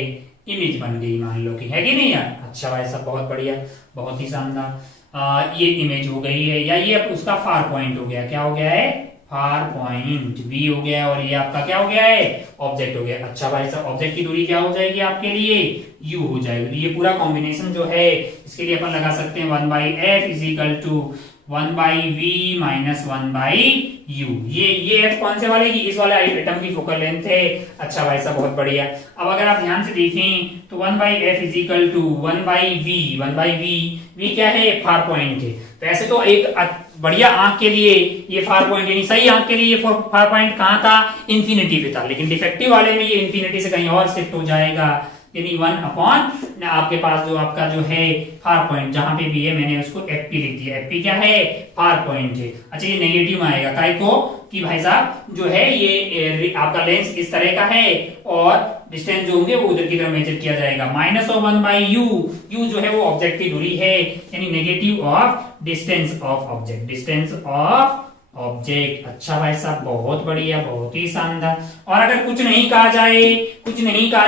इमेज बन गई, मान लो कि है कि नहीं यार। अच्छा भाई साहब, बहुत बढ़िया, बहुत ही शानदार। ये इमेज हो गई है, या ये उसका फार पॉइंट हो गया। क्या हो गया है, फार पॉइंट वी हो गया, और ये आपका क्या हो गया है, ऑब्जेक्ट हो गया। अच्छा भाई साहब, ऑब्जेक्ट की दूरी क्या हो जाएगी आपके लिए, यू हो जाएगी। ये पूरा कॉम्बिनेशन जो है इसके लिए अपन लगा सकते हैं 1/f is equal to 1/v minus 1/u। ये f कौन से वाले की, इस वाले आइटम की फोकल लेंथ है। अच्छा भाई साहब, बहुत बढ़िया। अब अगर आप ध्यान से देखें तो 1/f is equal to 1/v। 1/v, v क्या है, फार पॉइंट है। तो ऐसे तो एक बढ़िया आंख के लिए ये फार पॉइंट, यानी सही आंख के लिए ये फार पॉइंट कहां था, इन्फिनिटी पे था। लेकिन डिफेक्टिव वाले में ये इन्फिनिटी से कहीं और शिफ्ट हो जाएगा, यानी 1/, आपके पास जो आपका जो है फार पॉइंट जहां पे भी है, मैंने उसको एफ पी लिख दिया। एफ पी क्या है, फार पॉइंट है। अच्छा, ये नेगेटिव में आएगा काय को, कि भाई साहब जो है ये आपका लेंस इस तरह का है, और डिस्टेंस जो होंगे वो उधर की तरफ मेजर किया जाएगा। -1/u, u जो है वो ऑब्जेक्ट की दूरी है, यानी negative of distance of object, distance of object. अच्छा भाई साहब, बहुत बढ़िया, बहुत ही शानदार। और अगर कुछ नहीं कहा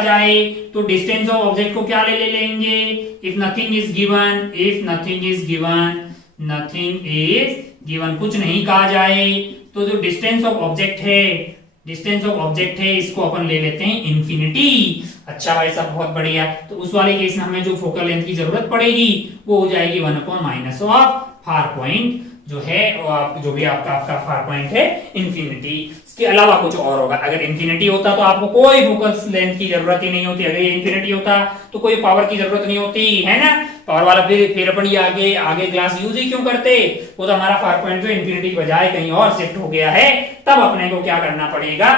जाए तो डिस्टेंस ऑफ ऑब्जेक्ट को क्या ले लेंगे, इफ नथिंग इज गिवन, कुछ नहीं कहा जाए तो जो डिस्टेंस ऑफ ऑब्जेक्ट है इसको अपन ले लेते हैं इन्फिनिटी। अच्छा भाई साहब, बहुत बढ़िया। तो उस वाले केस में हमें जो फोकल लेंथ की जरूरत पड़ेगी वो हो जाएगी 1/- ऑफ फार पॉइंट जो है, जो भी आपका फार पॉइंट है इन्फिनिटी। इसके अलावा कुछ और होगा। अगर इन्फिनिटी होता तो आपको कोई फोकस लेंथ की जरूरत ही नहीं होती। अगर ये इन्फिनिटी होता तो कोई पावर की जरूरत नहीं होती, है ना। पावर वाला फिर अपन ये आगे ग्लास यूज ही क्यों करते, वो तो हमारा फार पॉइंट जो इन्फिनिटी के बजाय कहीं और शिफ्ट हो गया है। तब अपने को क्या करना पड़ेगा,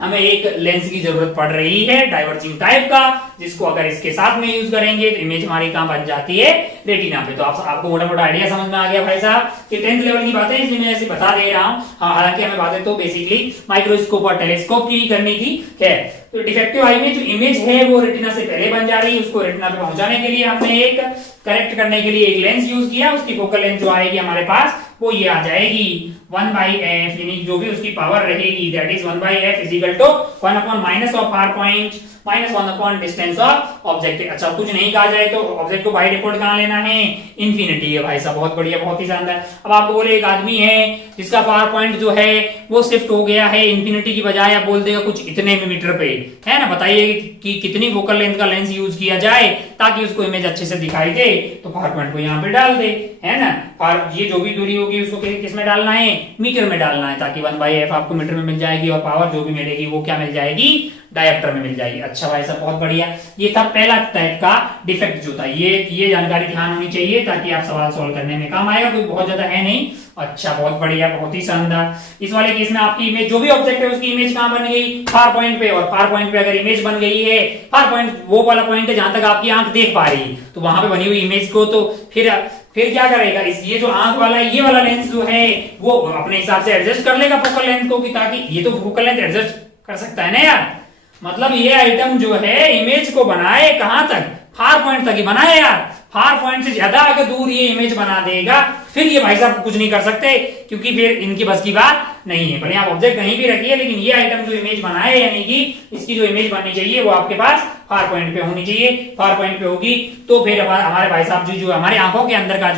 हमें एक लेंस की जरूरत पड़ रही है डाइवर्जिंग टाइप का, जिसको अगर इसके साथ में यूज करेंगे तो इमेज हमारी कहां बन जाती है, रेटिना पे। तो आपको मोटा मोटा आइडिया समझ में आ गया भाई साहब कि 10th लेवल की बातें इसलिए मैं ऐसे बता दे रहा हूं। हालांकि हमें बातें तो बेसिकली माइक्रोस्कोप और टेलीस्कोप की करनी थी। खैर, तो डिफेक्टिव आई में जो इमेज है वो रेटिना से पहले बन जा रही है, उसको रेटिना पे पहुंचाने के लिए हमने एक करेक्ट करने के लिए एक लेंस यूज किया। उसकी फोकल लेंथ जो आएगी हमारे पास वो ये आ जाएगी 1/f, यानी जो भी उसकी पावर रहेगी that is 1/f is equal to 1/- of far point minus 1 distance of object. अच्छा, कुछ नहीं कहा जाए तो ऑब्जेक्ट को बाय डिफॉल्ट कहां लेना है, इन्फिनिटी है भाई साहब, बहुत बढ़िया, बहुत ही शानदार। अब आपको बोले एक आदमी है जिसका पावर पॉइंट जो है वो शिफ्ट हो गया है इन्फिनिटी की बजाय, अब बोल देगा कुछ इतने मीटर पे, है ना। बताइए कि कितनी फोकल लेंथ का लेंस यूज किया जाए ताकि उसको इमेज अच्छे से दिखाई दे। तो पावर पॉइंट को यहाँ पे डाल दे, है ना। और ये जो भी दूरी होगी उसको किस में डालना है, मीटर में डालना है, ताकि 1/f आपको मीटर में मिल जाएगी, और पावर जो भी मिलेगी वो क्या मिल जाएगी, डायप्टर में मिल जाएगी। अच्छा भाई साहब, बहुत बढ़िया। ये था पहला टाइप का डिफेक्ट जो था। ये जानकारी ध्यान होनी चाहिए ताकि आप सवाल सॉल्व करने में काम आएगा, कोई बहुत ज्यादा है नहीं। अच्छा, बहुत बढ़िया, बहुत ही शानदार। इस वाले केस में आपकी इमेज जो भी ऑब्जेक्ट है उसकी इमेज कहां बन गई, फार पॉइंट पे। और फार पॉइंट पे अगर इमेज बन गई है, फार पॉइंट वो वाला पॉइंट है जहां तक आपकी आंख देख पा रही है, तो वहां पे बनी हुई इमेज को तो फिर क्या करेगा, ये जो आंख वाला ये वाला लेंस जो है वो अपने हिसाब से एडजस्ट कर लेगा फोकल लेंथ को, कि ताकि ये तो फोकल लेंथ एडजस्ट कर सकता है ना यार। मतलब ये आइटम जो है इमेज को बनाए कहां तक, फार पॉइंट तक ही बनाए यार, फार पॉइंट से ज्यादा अगर दूर ये इमेज बना देगा फिर ये भाई साहब कुछ नहीं कर सकते, क्योंकि फिर इनकी बस की बात नहीं है। भले आप ऑब्जेक्ट कहीं भी रखिए, लेकिन ये आइटम जो इमेज बनाए, यानी कि इसकी जो इमेज बननी चाहिए वो आपके पास फार पॉइंट पे होनी चाहिए। फार पॉइंट पे होगी तो फिर हमारे भाई साहब जो हमारे आंखों के अंदर का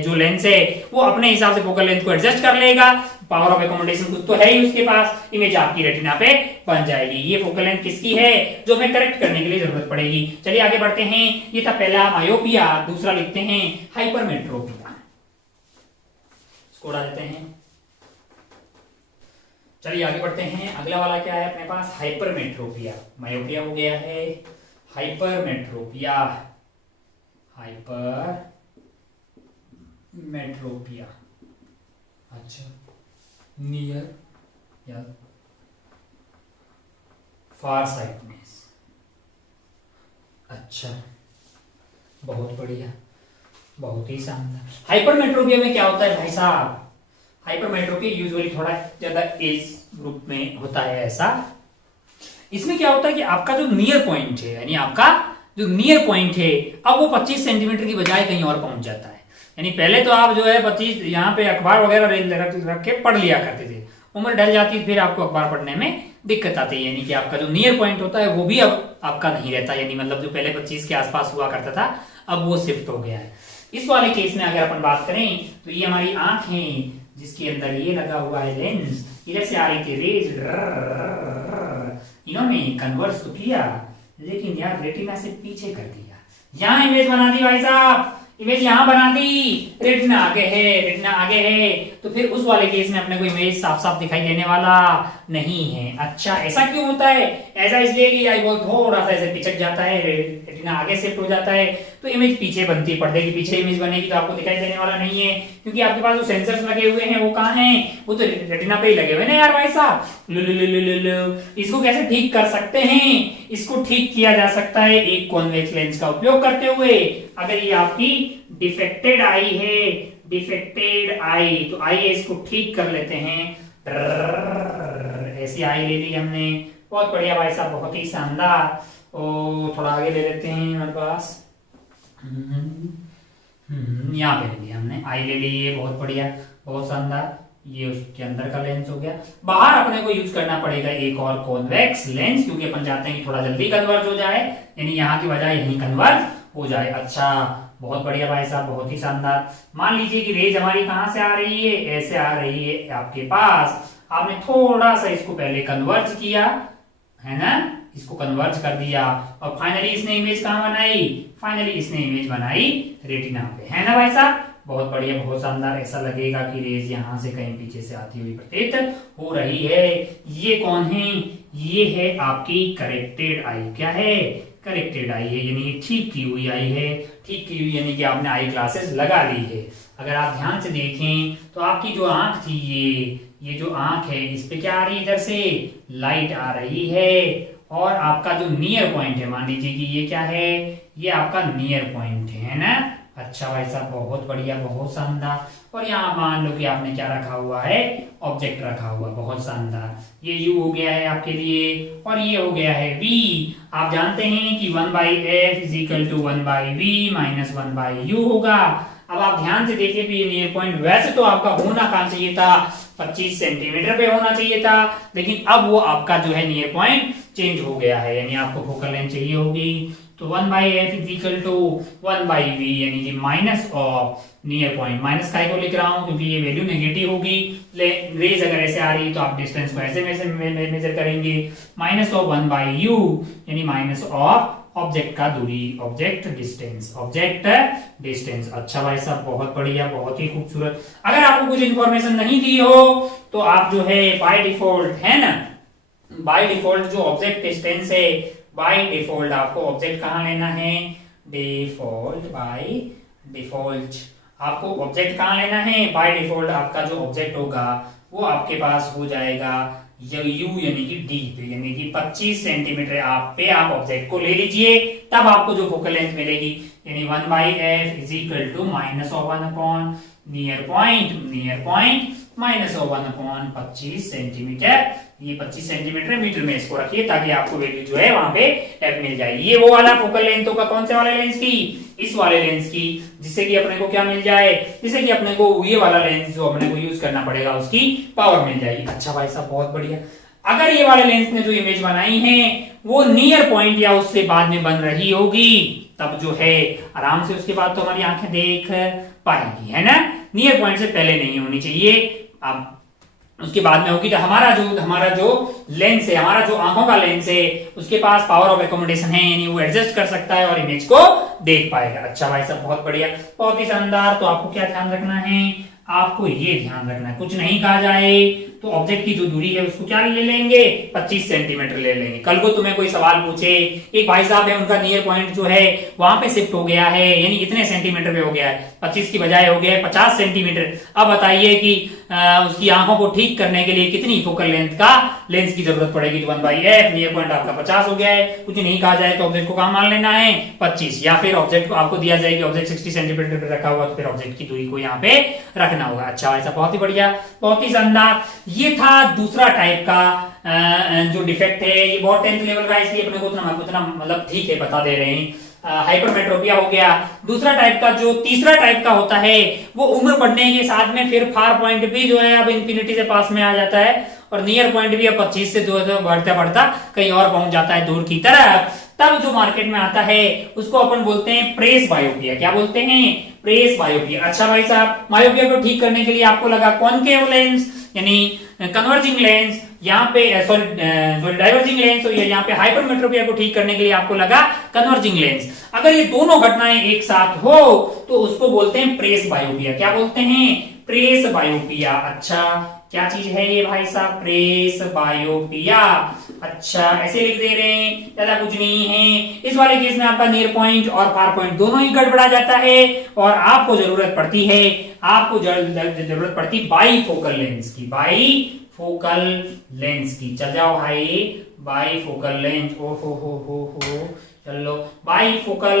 जो लेंस है वो अपने हिसाब से फोकल लेंथ को एडजस्ट कर लेगा। पावर ऑफ एकोमोडेशन कुछ तो है ही उसके पास, इमेज आपकी रेटिना पे बन जाएगी। ये फोकल लेंथ किसकी है जो हमें करेक्ट करने के लिए जरूरत पड़ेगी। चलिए आगे बढ़ते हैं। ये था पहला मायोपिया, दूसरा लिखते हैं हाइपरमेट्रोपिया, इसको उड़ा देते हैं। चलिए आगे बढ़ते हैं। अगला वाला क्या है अपने पास, हाइपरमेट्रोपिया। मायोपिया हो गया है, हाइपरमेट्रोपिया, हाइपरमेट्रोपिया। अच्छा, नियर या फार साइटनेस। अच्छा, बहुत बढ़िया, बहुत ही शानदार। हाइपरमेट्रोपिया में क्या होता है भाई साहब, हाइपरमेट्रोपिया यूजुअली थोड़ा ज्यादा एज ग्रुप में होता है ऐसा। इसमें क्या होता है कि आपका जो नियर पॉइंट है, यानी आपका जो नियर पॉइंट है, अब वो 25 सेंटीमीटर की बजाय कहीं और पहुंच जाता है। यानी पहले तो आप जो है 25 यहाँ पे अखबार वगैरह रख के पढ़ लिया करते थे, उम्र ढल जाती फिर आपको अखबार पढ़ने में दिक्कत आती है। यानी कि आपका जो नियर पॉइंट होता है वो भी अब आपका नहीं रहता, यानी मतलब जो पहले 25 के आसपास हुआ करता था अब वो शिफ्ट हो गया है। इस वाले केस में अगर अपन बात करें तो ये हमारी आंख है जिसके अंदर ये लगा हुआ है लेंस, इधर से आ रही थी रेज, इन्होंने कन्वर्स तो किया लेकिन यार रेटिना से पीछे कर दिया। यहां इमेज बना दी भाई साहब, इमेज यहां बना दी, रेटिना आगे है, रेटिना आगे है, तो फिर उस वाले केस में अपने को इमेज साफ साफ दिखाई देने वाला नहीं है। अच्छा, ऐसा क्यों होता है? ऐसा इसलिए कि आई बॉल थोड़ा सा ऐसे पिचक जाता है, रेटिना आगे शिफ्ट हो जाता है, तो इमेज पीछे बनती है, पर्दे के पीछे इमेज बनेगी तो आपको दिखाई देने वाला नहीं है, क्योंकि आपके पास जो सेंसर्स लगे हुए हैं वो कहाँ हैं? वो तो रेटिना पे ही लगे हुए ना यार भाई साहब। इसको कैसे ठीक कर सकते हैं? इसको ठीक किया जा सकता है एक कॉन्वेक्स लेंस का उपयोग करते हुए। अगर ये आपकी डिफेक्टेड आई है, डिफेक्टेड आई, तो आइए इसको ठीक कर लेते हैं। ऐसी आई ले ली हमने, बहुत बढ़िया भाई साहब, बहुत ही शानदार। और थोड़ा आगे ले लेते हैं हमारे पास, यहाँ पे ले लिया हमने, आई ले ली, ये बहुत बढ़िया, बहुत शानदार। ये उसके अंदर का लेंस हो गया। बाहर अपने को यूज करना पड़ेगा एक और कॉन्वेक्स लेंस, क्योंकि अपन चाहते हैं कि थोड़ा जल्दी कन्वर्ज हो जाए, यानी यहाँ की बजाय यहीं कन्वर्ज हो जाए। अच्छा, बहुत बढ़िया भाई साहब, बहुत ही शानदार। मान लीजिए कि रेज हमारी कहां से आ रही है, ऐसे आ रही है आपके पास, आपने थोड़ा सा इसको पहले कन्वर्ज किया है ना, इसको कन्वर्ज कर दिया और फाइनली इसने इमेज कहां बनाई? फाइनली इसने इमेज बनाई रेटिना पे, है ना भाई साहब? बहुत बढ़िया, बहुत शानदार। ऐसा लगेगा कि रेज यहां से कहीं पीछे से आती हुई प्रतीत हो रही है। ये कौन है? ये है आपकी करेक्टेड आई। क्या है? करेक्टेड आई है, यानी ठीक की हुई आई है। ठीक की हुई यानी कि आपने आई ग्लासेस लगा ली है। अगर आप ध्यान से देखें तो आपकी जो आंख थी, ये जो आंख है, इस पे क्या आ रही है? इधर से लाइट आ रही है, और आपका जो नियर पॉइंट है, मान लीजिए कि ये क्या है? ये आपका नियर पॉइंट है ना। अच्छा भाई साहब, बहुत बढ़िया, बहुत शानदार। और यहाँ मान लो कि आपने क्या रखा हुआ है? ऑब्जेक्ट रखा हुआ, बहुत शानदार। ये u हो गया है आपके लिए, और ये हो गया है v। आप जानते हैं कि 1/f is equal to 1/v minus 1/u होगा। अब आप ध्यान से देखिए कि ये नियर पॉइंट वैसे तो आपका होना कहाँ चाहिए था? 25 सेंटीमीटर पे होना चाहिए था, लेकिन अब वो आपका जो है नियर पॉइंट चेंज हो गया है, यानी आपको फोकल लेंथ चाहिए होगी। तो 1/f is equal to 1/v, यानी कि minus of near point. Minus काय को लिख रहा हूं क्योंकि ये वैल्यू नेगेटिव होगी। रेज अगर ऐसे आ रही तो आप डिस्टेंस को ऐसे मेजर करेंगे, माइनस ऑफ 1/u, यानी माइनस ऑफ ऑब्जेक्ट का दूरी, ऑब्जेक्ट डिस्टेंस, ऑब्जेक्ट डिस्टेंस। अच्छा भाई साहब, बहुत बढ़िया, बहुत ही खूबसूरत। अगर आपको कुछ इंफॉर्मेशन नहीं दी हो तो आप जो है बाय डिफॉल्ट, है ना, बाय डिफॉल्ट जो ऑब्जेक्ट डिस्टेंस है, बाय डिफॉल्ट आपको ऑब्जेक्ट कहां लेना है? डिफॉल्ट, बाय डिफॉल्ट आपको ऑब्जेक्ट कहां लेना है? बाय डिफॉल्ट आपका जो ऑब्जेक्ट होगा वो आपके पास हो जाएगा यू, यानी कि डी पे, यानी कि 25 सेंटीमीटर आप ऑब्जेक्ट को ले लीजिए, तब आपको जो फोकल लेंथ मिलेगी, यानी 1/f is equal to minus of 1 upon near point -1/25 centimetre. ये 25 सेंटीमीटर मीटर में इसको रखिए ताकि आपको वैल्यू जो है वहां पे एफ मिल जाएगी। ये वो वाला फोकल लेंथ होगा, कौन से वाले लेंस की, इस वाले लेंस की, जिससे कि अपने को क्या मिल जाए, जिससे कि अपने को ये वाला लेंस जो अपने को यूज करना पड़ेगा उसकी पावर मिल जाएगी। अच्छा भाई साहब बहुत बढ़िया। अगर ये वाले लेंस ने जो इमेज बनाई है वो नियर पॉइंट या उससे बाद में बन रही होगी, तब जो है आराम से उसके बाद तो हमारी आंखें देख पाएंगी, है ना। नियर पॉइंट से पहले नहीं होनी चाहिए, अब उसके बाद में होगी। तो हमारा जो लेंस है, हमारा जो आंखों का लेंस है, उसके पास पावर ऑफ एकोमोडेशन है, यानी वो एडजस्ट कर सकता है और इमेज को देख पाएगा। अच्छा भाई साहब बहुत बढ़िया, बहुत ही शानदार। तो आपको क्या ध्यान रखना है, आपको ये ध्यान रखना है, कुछ नहीं कहा जाए तो ऑब्जेक्ट की जो दूरी है उसको क्या ले लेंगे, 25 सेंटीमीटर ले लेंगे। कल को तुम्हें कोई सवाल पूछे, एक भाई साहब है उनका नियर पॉइंट जो है वहां पे शिफ्ट हो गया है, यानी इतने सेंटीमीटर पे हो गया है, 25 की बजाय हो गया है 50 सेंटीमीटर। अब बताइए कि उसकी आंखों को ठीक करने के लिए कितनी फोकल लेंस की जरूरत पड़ेगी। तो 1/f, नियर पॉइंट आपका 50 हो गया है। कुछ नहीं कहा जाए तो ऑब्जेक्ट को कहाँ मान लेना है, 25, या फिर ऑब्जेक्ट को आपको दिया जाएगी ऑब्जेक्ट 60 सेंटीमीटर पे रखा हुआ, तो फिर ऑब्जेक्ट की दूरी को यहाँ पे रखना होगा। अच्छा ऐसा बहुत ही बढ़िया, बहुत ही शानदार। ये था दूसरा टाइप का जो डिफेक्ट है, ये बहुत 10th लेवल का है, इसलिए अपने को उतना मतलब ठीक है बता दे रहे हैं। हाइपरमेट्रोपिया हो गया। दूसरा टाइप का, जो तीसरा टाइप का होता है, वो उम्र बढ़ने के साथ में फिर फार पॉइंट भी जो है अब इंफिनिटी से पास में आ जाता है, और नियर पॉइंट भी अब 25 से जो है बढ़ता बढ़ता कहीं और पहुंच जाता है दूर की तरफ। तब जो मार्केट में आता है उसको अपन बोलते हैं प्रेस बायोपिया। क्या बोलते हैं, प्रेस बायोपिया। अच्छा भाई साहब, बायोपिया को ठीक करने के लिए आपको लगा कॉनकेव लेंस यानी कन्वर्जिंग लेंस, यहाँ पे सॉरी डाइवर्जिंग लेंस, और यहाँ पे हाइपरमेट्रोपिया को ठीक करने के लिए आपको लगा कन्वर्जिंग लेंस। अगर ये दोनों घटनाएं एक साथ हो तो उसको बोलते हैं प्रेस बायोपिया। क्या बोलते हैं, प्रेस बायोपिया। अच्छा क्या चीज है ये भाई साहब, प्रेस बायोपिया। अच्छा ऐसे लिख दे रहे हैं, ज्यादा कुछ नहीं है। इस वाले केस में आपका नियर पॉइंट और फार पॉइंट दोनों ही गड़बड़ा जाता है, और आपको जरूरत पड़ती बाई फोकल लेंस की, बाई फोकल लेंस की। चल जाओ भाई, बाई फोकल लेंस, ओ हो चलो बाई फोकल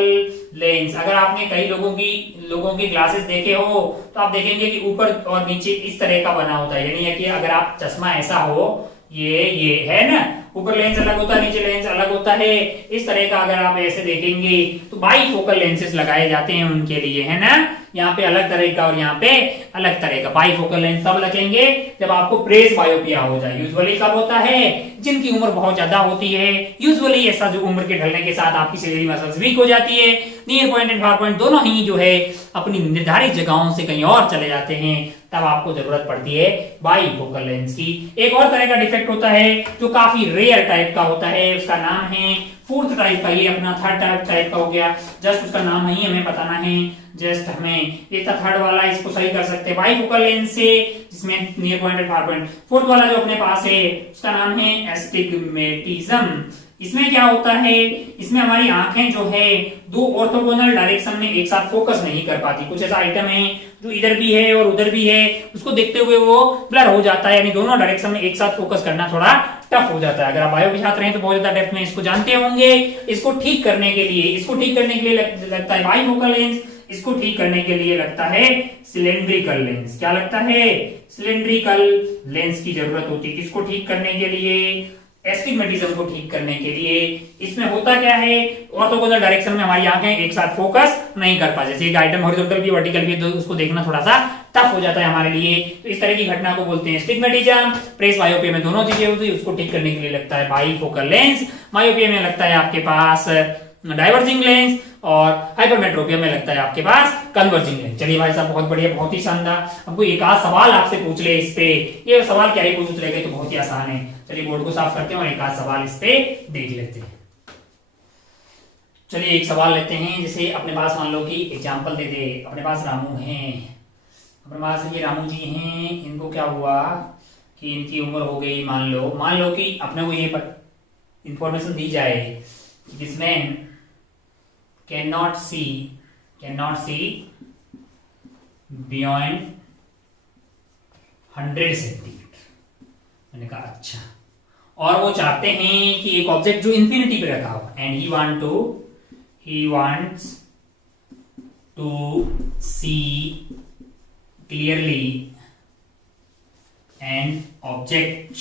लेंस। अगर आपने कई लोगों की ग्लासेस देखे हो तो आप देखेंगे कि ऊपर और नीचे इस तरह का बना होता है, यानी कि अगर आप चश्मा ऐसा हो, ये है ना, ऊपर लेंस अलग होता है, नीचे लेंस अलग होता है, इस तरह का अगर आप ऐसे देखेंगे तो बाई फोकल लेंसेस लगाए जाते हैं उनके लिए, है ना। यहाँ पे अलग तरह का और यहाँ पे अलग तरह का बाई फोकल लेंस तब लगेंगे जब आपको प्रेस बायोपिया हो जाए। यूजुअली कब होता है, जिनकी उम्र बहुत ज्यादा होती है, यूजुअली ऐसा जो उम्र के ढलने के साथ आपकी सिलेरी मसल्स वीक हो जाती है, near point and far point दोनों ही जो है अपनी निर्धारित जगहों से कहीं और चले जाते हैं, तब आपको जरूरत पड़ती है बाई फोकल लेंस की। एक और तरह का डिफेक्ट होता है जो काफी रेयर टाइप का होता है, उसका नाम है फोर्थ टाइप का, ये अपना थर्ड टाइप का हो गया। जस्ट उसका नाम नहीं हमें बताना है, जस्ट हमें ये थर्ड वाला इसको सही कर सकते हैं बाई फोकल लेंस से, जिसमें near point and far point. Fourth वाला जो अपने पास है उसका नाम है एस्टिग्मेटिज्म। इसमें क्या होता है, इसमें हमारी आंखें जो है दो ऑर्थोगोनल डायरेक्शन में एक साथ फोकस नहीं कर पाती। कुछ ऐसा आइटम है जो इधर भी है और उधर भी है, उसको देखते हुए वो ब्लर हो जाता है, यानी दोनों डायरेक्शन में एक साथ फोकस करना थोड़ा टफ हो जाता है। अगर आप बायो के छात्र हैं तो बहुत ज्यादा डेप्थ में इसको जानते होंगे। इसको ठीक करने के लिए लगता है बाई फोकल लेंस, इसको ठीक करने के लिए लगता है सिलेंड्रिकल लेंस। क्या लगता है, सिलेंड्रिकल लेंस की जरूरत होती है इसको ठीक करने के लिए, एस्टिग्मेटिज्म को ठीक करने के लिए। इसमें होता क्या है, ऑर्थोगोनल डायरेक्शन में हमारी आंखें एक साथ फोकस नहीं कर पाती, जैसे एक आइटम हॉरिजॉन्टल भी वर्टिकल भी, तो उसको देखना थोड़ा सा टफ हो जाता है हमारे लिए। तो इस तरह की घटना को बोलते हैं एस्टिग्मेटिज्म। प्रेस बायोपिया में दोनों चीजें होती है, उसको ठीक करने के लिए लगता है बाई फोकल लेंस। मायोपिया में लगता है आपके पास डाइवर्जिंग लेंस, और हाइपरमेट्रोपिया में लगता है आपके पास कन्वर्जिंग लेंस। चलिए भाई साहब बहुत बढ़िया, बहुत ही शानदार। हमको एक आध सवाल आपसे पूछ ले इस पे, ये सवाल क्या ही पूछ लेंगे तो बहुत ही आसान है। चलिए बोर्ड को साफ करते हैं और एक आध सवाल इस पे देख लेते हैं। चलिए एक सवाल लेते हैं, जैसे अपने पास मान लो कि एग्जाम्पल दे दे, अपने पास रामू हैं, अपने पास ये रामू जी हैं, इनको क्या हुआ कि इनकी उम्र हो गई, मान लो कि अपने को ये इंफॉर्मेशन दी जाए this man cannot see beyond 100 centimetre. मैंने कहा अच्छा, और वो चाहते हैं कि एक ऑब्जेक्ट जो इंफिनिटी पे रखा हो, and he wants to see clearly an object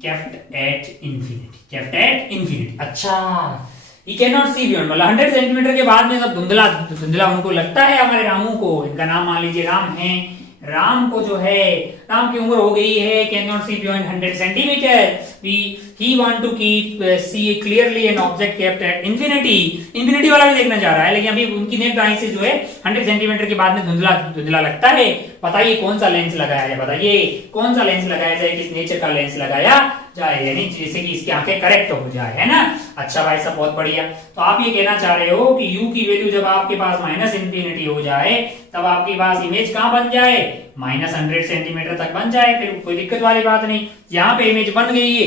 kept at infinity. अच्छा, he can not see beyond, मतलब 100 सेंटीमीटर के बाद में सब धुंधला धुंधला उनको लगता है हमारे रामू को, इनका नाम मान लीजिए राम है, राम को जो है, राम की उम्र हो गई है, can not see beyond 100 centimetre, he want to keep see clearly an object kept at infinity वाला भी देखना चाह रहा है, लेकिन अभी उनकी नेक्ड आई से जो है 100 सेंटीमीटर के बाद में धुंधला धुंधला लगता है। बताइए कौन सा लेंस लगाया जाए, बताइए कौन सा लेंस लगाया जाए, किस नेचर का लेंस लगाया जाए, यानी जैसे कि इसकी आंखें करेक्ट हो जाए, है ना। अच्छा भाई साहब, बहुत बढ़िया। तो आप ये कहना चाह रहे हो कि u की वैल्यू जब आपके पास माइनस इंफिनिटी हो जाए तब आपके पास इमेज कहां बन जाए, माइनस 100 सेंटीमीटर तक बन जाए, फिर कोई दिक्कत वाली बात नहीं। यहाँ पे इमेज बन गई है,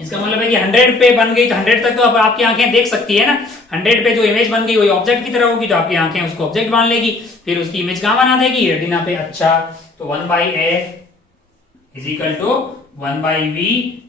इसका मतलब है कि 100 पे बन गई तो 100 तक तो अब आपकी आंखें देख सकती है ना। 100 पे जो इमेज बन गई वही ऑब्जेक्ट की तरह होगी, तो आपकी आंखें उसको ऑब्जेक्ट मान लेगी, फिर उसकी इमेज कहां बना देगी, रेटिना पे। अच्छा, तो 1/f is equal to 1/v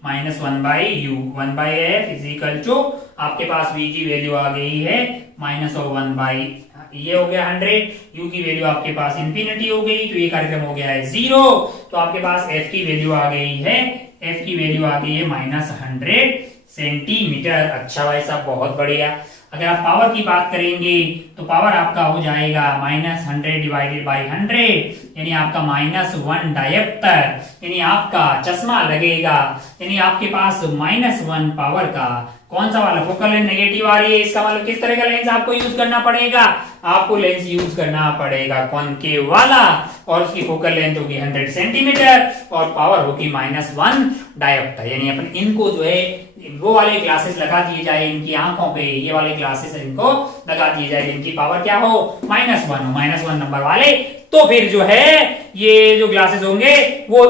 minus 1/u, 1/f is equal to आपके पास v की वैल्यू आ गई है माइनस और 1/, ये हो गया 100, u की वैल्यू आपके पास इंफिनिटी हो गई, तो ये कार्यक्रम हो गया है 0। तो आपके पास f की वैल्यू आ गई है, f की वैल्यू आ गई है माइनस 100 सेंटीमीटर। अच्छा भाई साहब, बहुत बढ़िया। अगर आप पावर की बात करेंगे तो पावर आपका हो जाएगा माइनस 100 डिवाइडेड बाई 100, यानी आपका -1 डायोप्टर, यानी आपका चश्मा लगेगा, यानी आपके पास -1 पावर का कौन सा वाला फोकल लेंथ नेगेटिव आ रही है, इसका मतलब किस तरह का लेंस आपको यूज करना पड़ेगा, आपको लेंस यूज करना पड़ेगा कॉनकेव वाला, और उसकी फोकल लेंथ होगी 100 सेंटीमीटर और पावर होगी -1 डायोप्टर। यानी अपन इनको जो है वो वाले ग्लासेस लगा दिए जाए इनकी आंखों पे, ये वाले ग्लासेस इनको लगा दिए जाए जिनकी पावर क्या हो, -1 नंबर वाले, तो फिर जो है ये जो ग्लासेस होंगे वो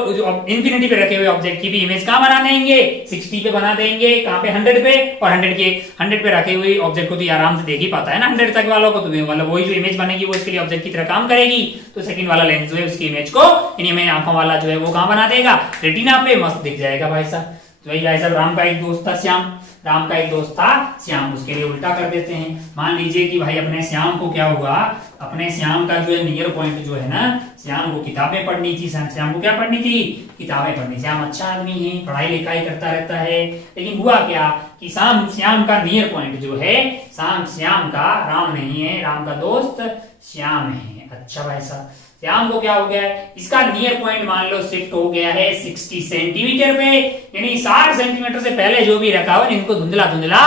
इंफिनिटी पे रखे हुए ऑब्जेक्ट की भी इमेज कहां बना देंगे, 60 पे बना देंगे, कहां पे 100 पे, और 100 पे रखे हुए ऑब्जेक्ट को तो आराम से देख ही पाता है ना 100 तक वालों को, तो मतलब वही जो इमेज बनेगी वो इसके लिए ऑब्जेक्ट की तरह काम करेगी। तो सेकंड वाला लेंस जो है उसकी इमेज को इन्हीं में आंखों वाला जो है वो कहां बना देगा, रेटिना पे, मस्त दिख जाएगा भाई साहब। तो वही भाई साहब, राम का एक दोस्त था श्याम, राम का एक दोस्त था श्याम, उसके लिए उल्टा कर देते हैं। मान लीजिए कि भाई अपने श्याम को क्या हुआ, अपने श्याम का जो है नियर पॉइंट जो है ना, श्याम को किताबें पढ़नी थी, श्याम को क्या पढ़नी थी, किताबें पढ़नी। श्याम अच्छा आदमी है, पढ़ाई लिखाई करता रहता है, लेकिन हुआ क्या कि श्याम का नियर पॉइंट जो है, श्याम का, राम नहीं है, राम का दोस्त श्याम है। अच्छा भाई साहब, श्याम को क्या हो गया है, इसका नियर पॉइंट मान लो शिफ्ट हो गया है 60 सेंटीमीटर पे, यानी 60 सेंटीमीटर से पहले जो भी रखा हो इनको धुंधला धुंधला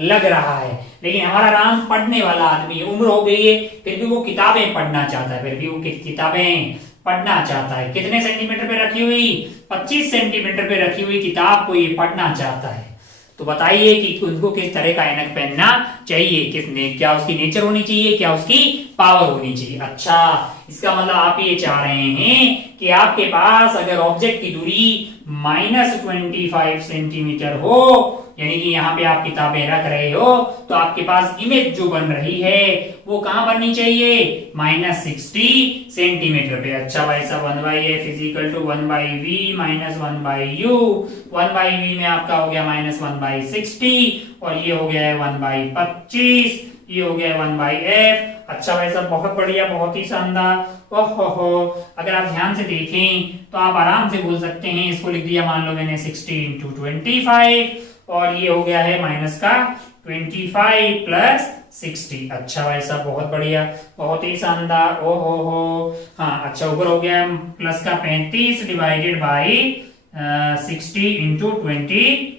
लग रहा है। लेकिन हमारा राम पढ़ने वाला आदमी है, उम्र हो गई है, फिर भी वो किताबें पढ़ना चाहता है, फिर भी वो किताबें पढ़ना चाहता है। कितने सेंटीमीटर पे रखी हुई, 25 सेंटीमीटर पे रखी हुई किताब को ये पढ़ना चाहता है। तो बताइए कि उनको किस तरह का ऐनक पहनना चाहिए, किसने, क्या उसकी नेचर होनी चाहिए, क्या उसकी पावर होनी चाहिए। अच्छा, इसका मतलब आप ये चाह रहे हैं कि आपके पास अगर ऑब्जेक्ट की दूरी -25 सेंटीमीटर हो, यानी कि यहाँ पे आप किताबें रख रहे हो, तो आपके पास इमेज जो बन रही है वो कहां बननी चाहिए, -60 सेंटीमीटर पे। अच्छा भाई साहब, 1/f is equal to 1/v minus 1/u, 1/v में आपका हो गया -1/60 और ये हो गया है 1/25, ये हो गया 1/f। अच्छा भाई साहब, बहुत बढ़िया, बहुत ही शानदार। ओहो, अगर आप ध्यान से देखें तो आप आराम से बोल सकते हैं, इसको लिख दिया मान लो मैंने 60 × 25 और ये हो गया है माइनस का 25 प्लस 60। अच्छा भाई साहब, बहुत बढ़िया, बहुत ही शानदार। ओहो हो, हाँ अच्छा, ऊपर हो गया प्लस का 35 डिवाइडेड बाई 60 × 25,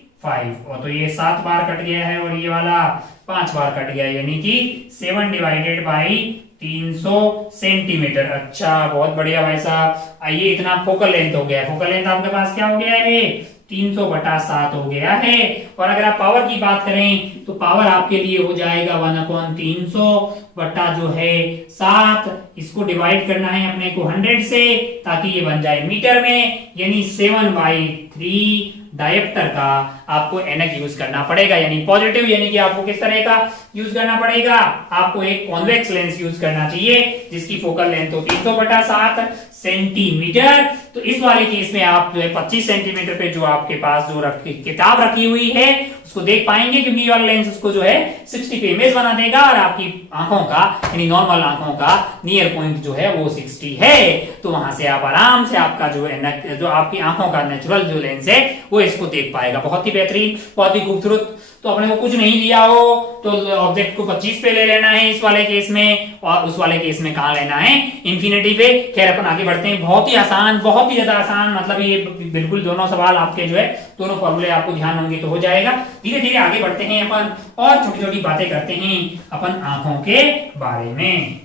और तो ये 7 बार कट गया है और ये वाला 5 बार कट गया, यानी कि 7 डिवाइडेड बाई 300 सेंटीमीटर। अच्छा, बहुत बढ़िया भाई साहब। आइए, इतना फोकल लेंथ हो गया, फोकल लेंथ आपके पास क्या हो गया है, 300/7 हो गया है। और अगर आप पावर की बात करें तो पावर आपके लिए हो जाएगा 1/300 बटा जो है 7, इसको डिवाइड करना है अपने को 100 से ताकि ये बन जाए मीटर में, यानी 7/3 डायोप्टर का आपको एनक यूज करना पड़ेगा, यानी पॉजिटिव, यानी कि आपको किस तरह का यूज करना पड़ेगा, आपको एक कॉन्वेक्स लेंस यूज करना चाहिए जिसकी फोकल लेंथ हो 300/7, सेंटीमीटर। तो इस वाले केस में आप जो है 25 सेंटीमीटर पे जो आपके पास जो किताब रखी हुई है उसको देख पाएंगे, क्योंकि ये वाला लेंस उसको जो है 60 पे इमेज बना देगा और आपकी आंखों का यानी नॉर्मल आंखों का नियर पॉइंट जो है वो 60 है। तो वहां से आप आराम से आपका जो है जो आपकी आंखों का नेचुरल जो लेंस है वो इसको देख पाएगा। बहुत ही बेहतरीन, बहुत ही खूबसूरत। तो अपने को कुछ नहीं दिया हो तो ऑब्जेक्ट को 25 पे ले लेना है इस वाले केस में, और उस वाले केस में कहां लेना है, इंफिनिटी पे। खैर अपन आगे बढ़ते हैं। बहुत ही आसान, बहुत ही ज्यादा आसान, मतलब ये बिल्कुल दोनों सवाल आपके जो है दोनों फॉर्मूले आपको ध्यान होंगे तो हो जाएगा। धीरे धीरे आगे बढ़ते हैं अपन और छोटी छोटी बातें करते हैं अपन आंखों के बारे में।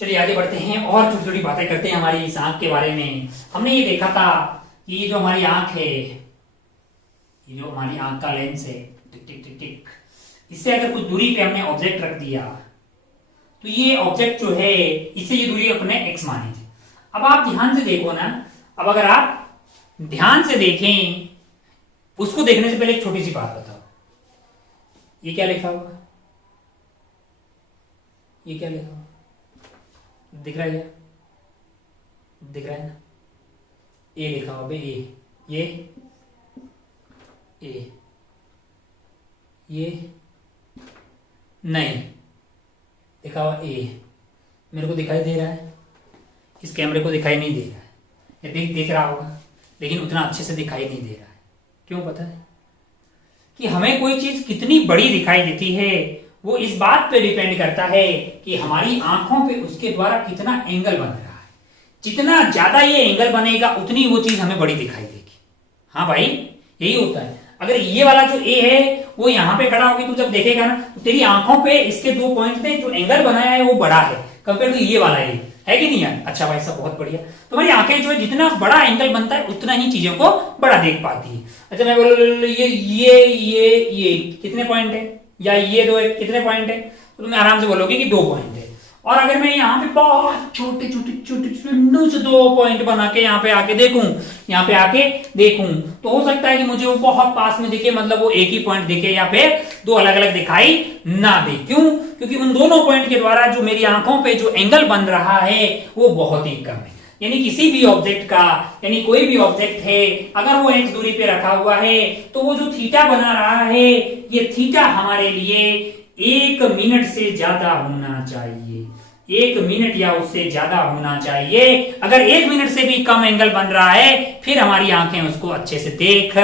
चलिए आगे बढ़ते हैं और छोटी छोटी बातें करते हैं हमारी इस आंख के बारे में। हमने ये देखा था कि ये जो हमारी आंख है, ये जो हमारी आंख का लेंस है, टिक टिक टिक टिक, इससे अगर कुछ दूरी पे हमने ऑब्जेक्ट रख दिया तो ये ऑब्जेक्ट जो है इससे ये दूरी अपने x मानी थी। अब आप ध्यान से देखो ना, अब अगर आप ध्यान से देखें, उसको देखने से पहले एक छोटी सी बात बताओ, ये क्या लिखा होगा, ये क्या लिखा होगा, दिख रहा है क्या, दिख रहा है ना, ए लिखा होगा, ये ए, ये नहीं लिखा हुआ ए, मेरे को दिखाई दे रहा है, इस कैमरे को दिखाई नहीं दे रहा है, ये दिख रहा होगा लेकिन उतना अच्छे से दिखाई नहीं दे रहा है। क्यों पता है? कि हमें कोई चीज कितनी बड़ी दिखाई देती है वो इस बात पे डिपेंड करता है कि हमारी आंखों पे उसके द्वारा कितना एंगल बन रहा है। जितना ज्यादा ये एंगल बनेगा उतनी वो चीज हमें बड़ी दिखाई देगी। हाँ भाई, यही होता है। अगर ये वाला जो ए है वो यहाँ पे खड़ा होगी, तू जब देखेगा ना तो तेरी आंखों पे इसके 2 पॉइंट पे जो एंगल बनाया है वो बड़ा है कंपेयर टू ये वाला है कि नहीं यार? अच्छा भाई साहब, बहुत बढ़िया। तुम्हारी आंखें जो है जितना बड़ा एंगल बनता है उतना ही चीजों को बड़ा देख पाती है। अच्छा मैं बोलो ये कितने पॉइंट है, या ये दो कितने पॉइंट है, तो तुम्हें आराम से बोलोगे कि 2 पॉइंट है। और अगर मैं यहाँ पे बहुत छोटे छोटे छोटे छोटे से 2 पॉइंट बना के यहाँ पे आके देखूं तो हो सकता है कि मुझे वो बहुत पास में दिखे, मतलब वो एक ही पॉइंट दिखे या फिर 2 अलग अलग दिखाई ना दे। क्यों? क्योंकि उन दोनों पॉइंट के द्वारा जो मेरी आंखों पे जो एंगल बन रहा है वो बहुत ही कम है। यानी किसी भी ऑब्जेक्ट का, यानी कोई भी ऑब्जेक्ट है अगर वो x दूरी पे रखा हुआ है तो वो जो थीटा बना रहा है ये थीटा हमारे लिए 1 मिनट से ज्यादा होना चाहिए। 1 मिनट या उससे ज्यादा होना चाहिए। अगर 1 मिनट से भी कम एंगल बन रहा है फिर हमारी आंखें उसको अच्छे से देख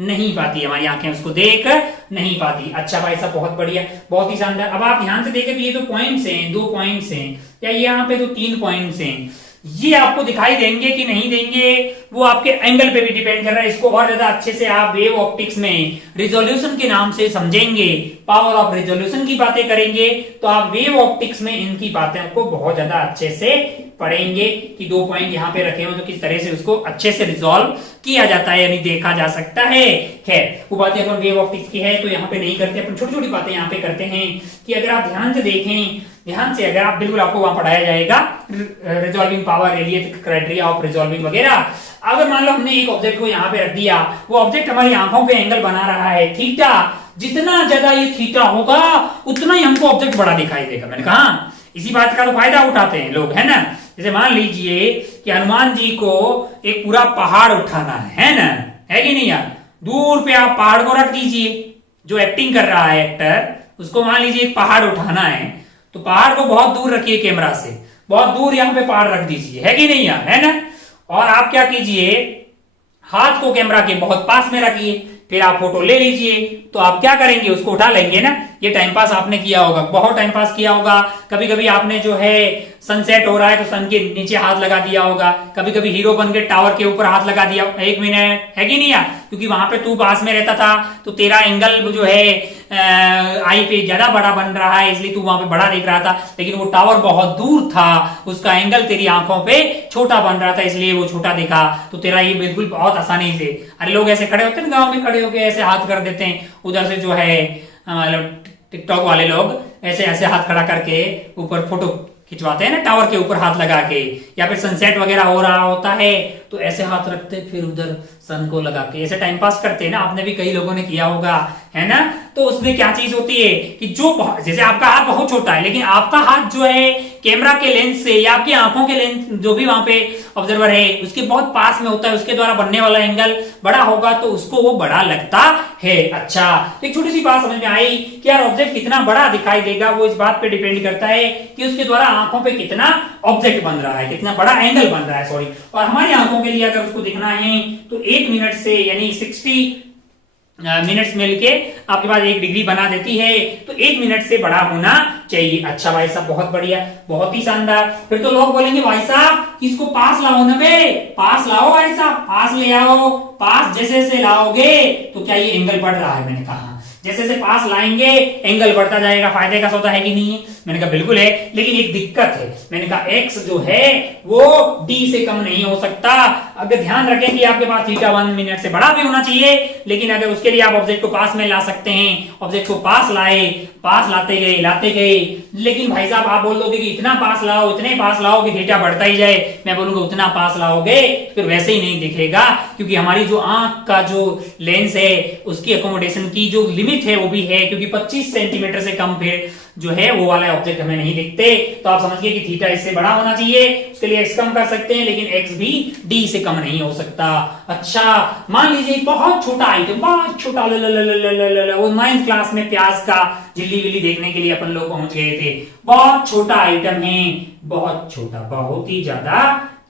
नहीं पाती, हमारी आंखें उसको देख नहीं पाती। अच्छा भाई साहब, बहुत बढ़िया, बहुत ही शानदार। अब आप ध्यान से देखें तो ये जो पॉइंट्स हैं, 2 पॉइंट्स हैं, या यहाँ पे जो 3 पॉइंट्स हैं, ये आपको दिखाई देंगे कि नहीं देंगे वो आपके एंगल पे भी डिपेंड कर रहा है। इसको और ज्यादा अच्छे से आप वेव ऑप्टिक्स में रिजोल्यूशन के नाम से समझेंगे, पावर ऑफ रिजोल्यूशन की बातें करेंगे तो आप वेव ऑप्टिक्स में इनकी बातें को बहुत ज्यादा अच्छे से पढ़ेंगे कि 2 पॉइंट यहाँ पे रखे हो तो किस तरह से उसको अच्छे से रिजोल्व किया जाता है, यानी देखा जा सकता है। खैर वो बातें अपन वेव ऑप्टिक्स की है तो यहाँ पे नहीं करते, अपन छोटी छोटी बातें यहाँ पे करते हैं कि अगर आप ध्यान से देखें, ध्यान से अगर आप बिल्कुल आपको वहां पढ़ाया जाएगा resolving power, radiate criteria of resolving वगैरह। अगर मान लो हमने एक ऑब्जेक्ट को यहाँ पे रख दिया, वो ऑब्जेक्ट हमारी आंखों पे एंगल बना रहा है थीटा, जितना ज्यादा ये थीटा होगा उतना ही हमको ऑब्जेक्ट बड़ा दिखाई देगा। मैंने कहा इसी बात का तो फायदा उठाते हैं लोग, है ना। जैसे मान लीजिए कि हनुमान जी को एक पूरा पहाड़ उठाना है ना, है कि नहीं यार? दूर पे आप पहाड़ को रख दीजिए, जो एक्टिंग कर रहा है एक्टर उसको मान लीजिए एक पहाड़ उठाना है तो पहाड़ को बहुत दूर रखिए, कैमरा से बहुत दूर यहाँ पे पहाड़ रख दीजिए, है कि नहीं यार, है ना। और आप क्या कीजिए, हाथ को कैमरा के बहुत पास में रखिए, फिर आप फोटो ले लीजिए। तो आप क्या करेंगे, उसको उठा लेंगे ना। ये टाइम पास आपने किया होगा, बहुत टाइम पास किया होगा। कभी कभी आपने जो है सनसेट हो रहा है तो सन के नीचे हाथ लगा दिया होगा, कभी कभी हीरो बन के टावर के ऊपर हाथ लगा दिया। 1 मिनट, है कि नहीं यार? क्योंकि वहां पे तू पास में रहता था तो तेरा एंगल जो है आई पे ज्यादा बड़ा बन रहा है, इसलिए तू वहां पे बड़ा दिख रहा था। लेकिन वो टावर बहुत दूर था, उसका एंगल तेरी आंखों पे छोटा बन रहा था, इसलिए वो छोटा दिखा। तो तेरा ये बिल्कुल बहुत आसानी से, अरे लोग ऐसे खड़े होते हैं गांव में, खड़े होके ऐसे हाथ कर देते हैं, उधर से जो है मतलब टिकटॉक वाले लोग ऐसे ऐसे हाथ खड़ा करके ऊपर फोटो खिंचवाते हैं ना टावर के ऊपर हाथ लगा के, या फिर सनसेट वगैरह हो रहा होता है तो ऐसे हाथ रखते फिर उधर सन को लगा के ऐसे टाइम पास करते हैं ना, आपने भी कई लोगों ने किया होगा, है ना। तो उसमें क्या चीज होती है कि जो जैसे आपका हाथ बहुत छोटा है लेकिन आपका हाथ जो है कैमरा के लेंस से या आपकी आंखों के लेंस जो भी वहां पे ऑब्जर्वर है उसके बहुत पास में होता है, उसके द्वारा बनने वाला एंगल बड़ा होगा तो उसको वो बड़ा लगता है। अच्छा, एक छोटी सी बात समझ में आई कि यार ऑब्जेक्ट कितना बड़ा दिखाई देगा वो इस बात पे डिपेंड करता है कि उसके द्वारा आंखों पे कितना ऑब्जेक्ट बन रहा है, कितना बड़ा एंगल बन रहा है, सॉरी। और हमारी आंखों के लिए अगर उसको दिखना है तो 1 मिनट से यानी 60 मिनट्स मिलके आपके पास 1 डिग्री बना देती है, तो 1 मिनट से बड़ा होना चाहिए। अच्छा भाई साहब, बहुत बढ़िया, बहुत ही शानदार। फिर तो लोग बोलेंगे भाई साहब इसको पास लाओ ना बे, पास लाओ भाई साहब, पास ले आओ। पास जैसे जैसे लाओगे तो क्या ये एंगल बढ़ रहा है? मैंने कहा जैसे जैसे पास लाएंगे एंगल बढ़ता जाएगा, फायदे का सौदा है कि नहीं है? मैंने कहा बिल्कुल है, लेकिन एक दिक्कत है। मैंने कहा x जो है वो d से कम नहीं हो सकता। अगर ध्यान रखें कि आपके पास थीटा 1 मिनट से बड़ा भी होना चाहिए, लेकिन अगर उसके लिए आप ऑब्जेक्ट को पास में ला सकते हैं, ऑब्जेक्ट को पास लाए, पास लाते गए, लेकिन भाई साहब आप बोल दोगे कि इतना पास लाओ, इतने पास लाओ कि थीटा बढ़ता ही जाए। मैं बोलूंगा उतना पास लाओगे फिर वैसे ही नहीं दिखेगा, क्योंकि हमारी जो आंख का जो लेंस है उसकी अकोमोडेशन की जो लिमिट है वो भी है, क्योंकि 25 सेंटीमीटर से कम फिर जो है वो वाला ऑब्जेक्ट हमें नहीं दिखते। तो आप समझिए कि थीटा इससे बड़ा होना चाहिए, उसके लिए x कम कर सकते हैं, लेकिन x भी d से कम नहीं हो सकता। अच्छा, मान लीजिए बहुत छोटा आइटम, बहुत छोटा, वो 9th क्लास में प्याज का झिल्ली विल्ली देखने के लिए अपन लोग पहुंच गए थे। बहुत छोटा आइटम है, बहुत छोटा, बहुत ही ज्यादा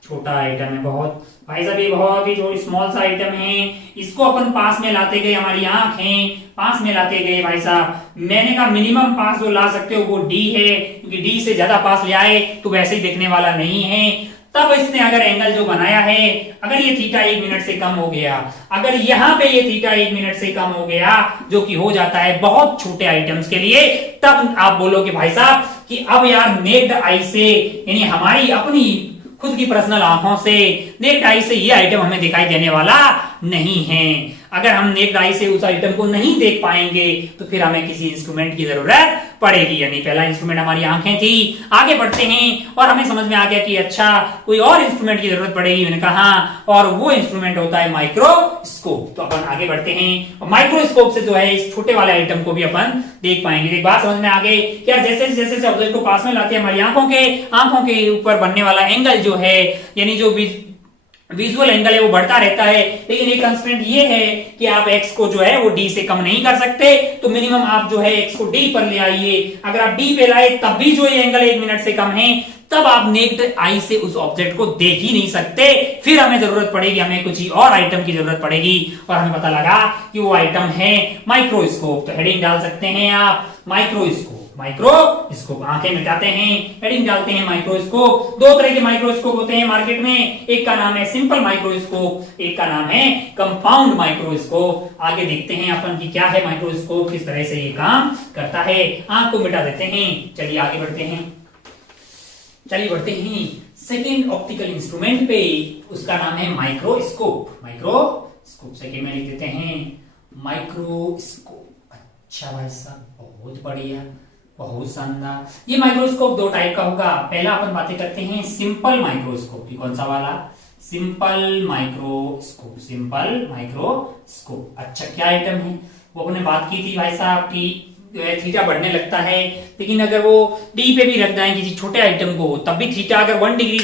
छोटा आइटम है, बहुत भाई साहब ये बहुत ही जो स्मॉल सा आइटम है, इसको अपन पास में लाते गए, हमारी आंख है पास में लाते गए भाई साहब। मैंने कहा मिनिमम पास जो ला सकते हो वो डी है, क्योंकि डी से ज्यादा पास ले आए तो वैसे ही देखने वाला नहीं है। तब इसने अगर एंगल जो बनाया है, अगर ये थीटा 1 मिनट से कम हो गया, अगर यहाँ पे ये थीटा 1 मिनट से कम हो गया, जो कि हो जाता है बहुत छोटे आइटम्स के लिए, तब आप बोलोगे भाई साहब कि अब यार नेक्ड आई से, यानी हमारी अपनी खुद की पर्सनल आंखों से, नेक्ड आई से ये आइटम हमें दिखाई देने वाला नहीं है। अगर हम नेक्ड आई से उस आइटम को नहीं देख पाएंगे तो फिर हमें किसी इंस्ट्रूमेंट की जरूरत पड़ेगी, यानी पहला इंस्ट्रूमेंट हमारी आंखें थी। आगे बढ़ते हैं और हमें समझ में आ गया कि अच्छा कोई और इंस्ट्रूमेंट की जरूरत पड़ेगी। मैंने कहा और वो इंस्ट्रूमेंट होता है माइक्रोस्कोप। तो अपन आगे बढ़ते हैं और माइक्रोस्कोप से जो है इस छोटे वाले आइटम को भी अपन देख पाएंगे। एक बात समझ में आ गई क्या, जैसे जैसे ऑब्जेक्ट को पास में लाते हैं हमारी आंखों के ऊपर बनने वाला एंगल जो है, यानी जो विजुअल एंगल है वो बढ़ता रहता है, लेकिन एक कंस्ट्रेंट ये है कि आप x को जो है वो d से कम नहीं कर सकते। तो मिनिमम आप जो है x को d पर ले आइए। अगर आप d पे लाए तब भी जो ये एंगल 1 मिनट से कम है, तब आप नेक्ड आई से उस ऑब्जेक्ट को देख ही नहीं सकते। फिर हमें जरूरत पड़ेगी, हमें कुछ और आइटम की जरूरत पड़ेगी, और हमें पता लगा कि वो आइटम है माइक्रोस्कोप। तो हेडिंग डाल सकते हैं आप माइक्रोस्कोप। माइक्रोस्कोप, आंखें मिटाते हैं, हेडिंग डालते हैं माइक्रोस्कोप। 2 तरह के माइक्रोस्कोप होते हैं मार्केट में, एक का नाम है सिंपल माइक्रोस्कोप, एक का नाम है कंपाउंड माइक्रोस्कोप। आगे देखते हैं अपन की क्या है माइक्रोस्कोप, किस तरह से ये काम करता है। आंख को मिटा देते हैं, चलिए आगे बढ़ते हैं। सेकेंड ऑप्टिकल इंस्ट्रूमेंट पे, उसका नाम है माइक्रोस्कोप। माइक्रोस्कोप सेकेंड में लिख देते हैं माइक्रोस्कोप। अच्छा भाई साहब, बहुत बढ़िया, बहुत शानदार। ये माइक्रोस्कोप 2 टाइप का होगा। पहला अपन बातें करते हैं सिंपल माइक्रोस्कोप की। कौन सा वाला? Simple microscope. Simple microscope. अच्छा, क्या आइटम है वो अपने बात की थी भाई साहब की थीटा बढ़ने लगता है, लेकिन अगर वो डी पे भी रख दें किसी छोटे आइटम को, तब भी थीटा अगर 1 डिग्री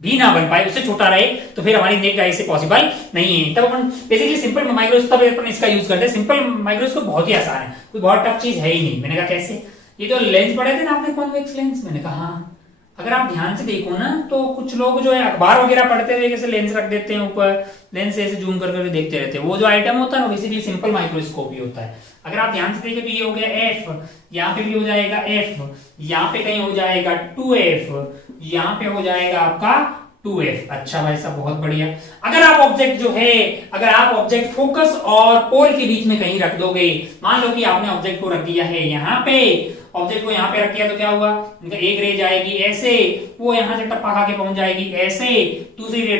भी ना बन पाए, उससे छोटा रहे, तो फिर हमारी नेक्ड आई से पॉसिबल नहीं है। तब अपन बेसिकली सिंपल माइक्रोस्कोप अपन इसका यूज करते हैं। सिंपल माइक्रोस्कोप बहुत ही आसान है, कोई बहुत टफ चीज है ही नहीं। मैंने कहा कैसे? ये जो लेंस पढ़े थे ना आपने, कॉन्वेक्स लेंस, मैंने कहा हाँ, अगर आप ध्यान से देखो ना तो कुछ लोग जो है अखबार वगैरह पढ़ते हुए कैसे लेंस रख देते हैं ऊपर, लेंस से ऐसे जूम कर करके देखते रहते हैं। वो जो आइटम होता है ना बेसिकली सिंपल माइक्रोस्कोप ही होता है। अगर आप ध्यान से देखें तो ये हो गया f, यहाँ पे भी हो जाएगा f, यहाँ पे कहीं हो जाएगा 2f, यहाँ पे हो जाएगा आपका 2f। अच्छा भाई साहब, बहुत बढ़िया। अगर आप ऑब्जेक्ट जो है, अगर आप ऑब्जेक्ट फोकस और पोल के बीच में कहीं रख दोगे, मान लो कि आपने ऑब्जेक्ट को रख दिया है यहाँ पे ऑब्जेक्ट को यहाँ पे रख दिया तो क्या हुआ, इनका एक रे जाएगी ऐसे, वो यहाँ से टप्पा खा के पहुंच जाएगी ऐसे, दूसरी रे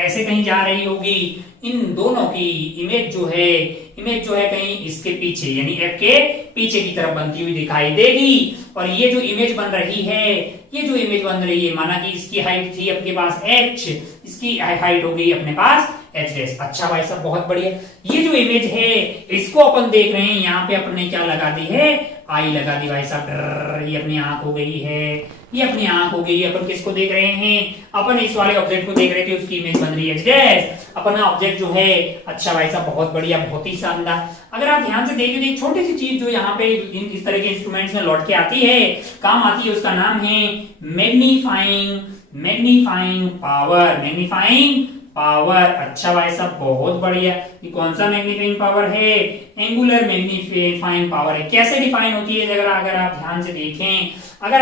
ऐसे कहीं जा रही होगी। इन दोनों की इमेज जो है कहीं इसके पीछे यानी एफ के पीछे की तरफ बनती हुई दिखाई देगी। और ये जो इमेज बन रही है, माना कि इसकी हाइट थी अपने पास h, इसकी हाइट हो गई अपने पास h डैश। अच्छा भाई साहब बहुत बढ़िया। ये जो इमेज है इसको अपन देख रहे हैं, यहाँ पे अपने क्या लगा दी है, आई लगा दी भाई साहब। ये अपनी आंख हो गई है, ये अपनी आंख हो गई। अपन किसको देख रहे हैं, अपन इस वाले ऑब्जेक्ट को देख रहे थे, उसकी इमेज बन रही है h डैश। अपना ऑब्जेक्ट जो है, अच्छा भाई साहब बहुत बढ़िया, बहुत ही शानदार। अगर आप ध्यान से देखें तो एक छोटी सी चीज जो यहाँ पे इस तरह के इंस्ट्रूमेंट्स में लौट के आती है, काम आती है, उसका नाम है मैग्नीफाइंग पावर। अच्छा भाई साहब बहुत बढ़िया। ये कौन सा मैग्नीफाइंग पावर है, एंगुलर मैग्नीफाइंग पावर है। कैसे डिफाइन होती है, अगर आप ध्यान से देखें, अब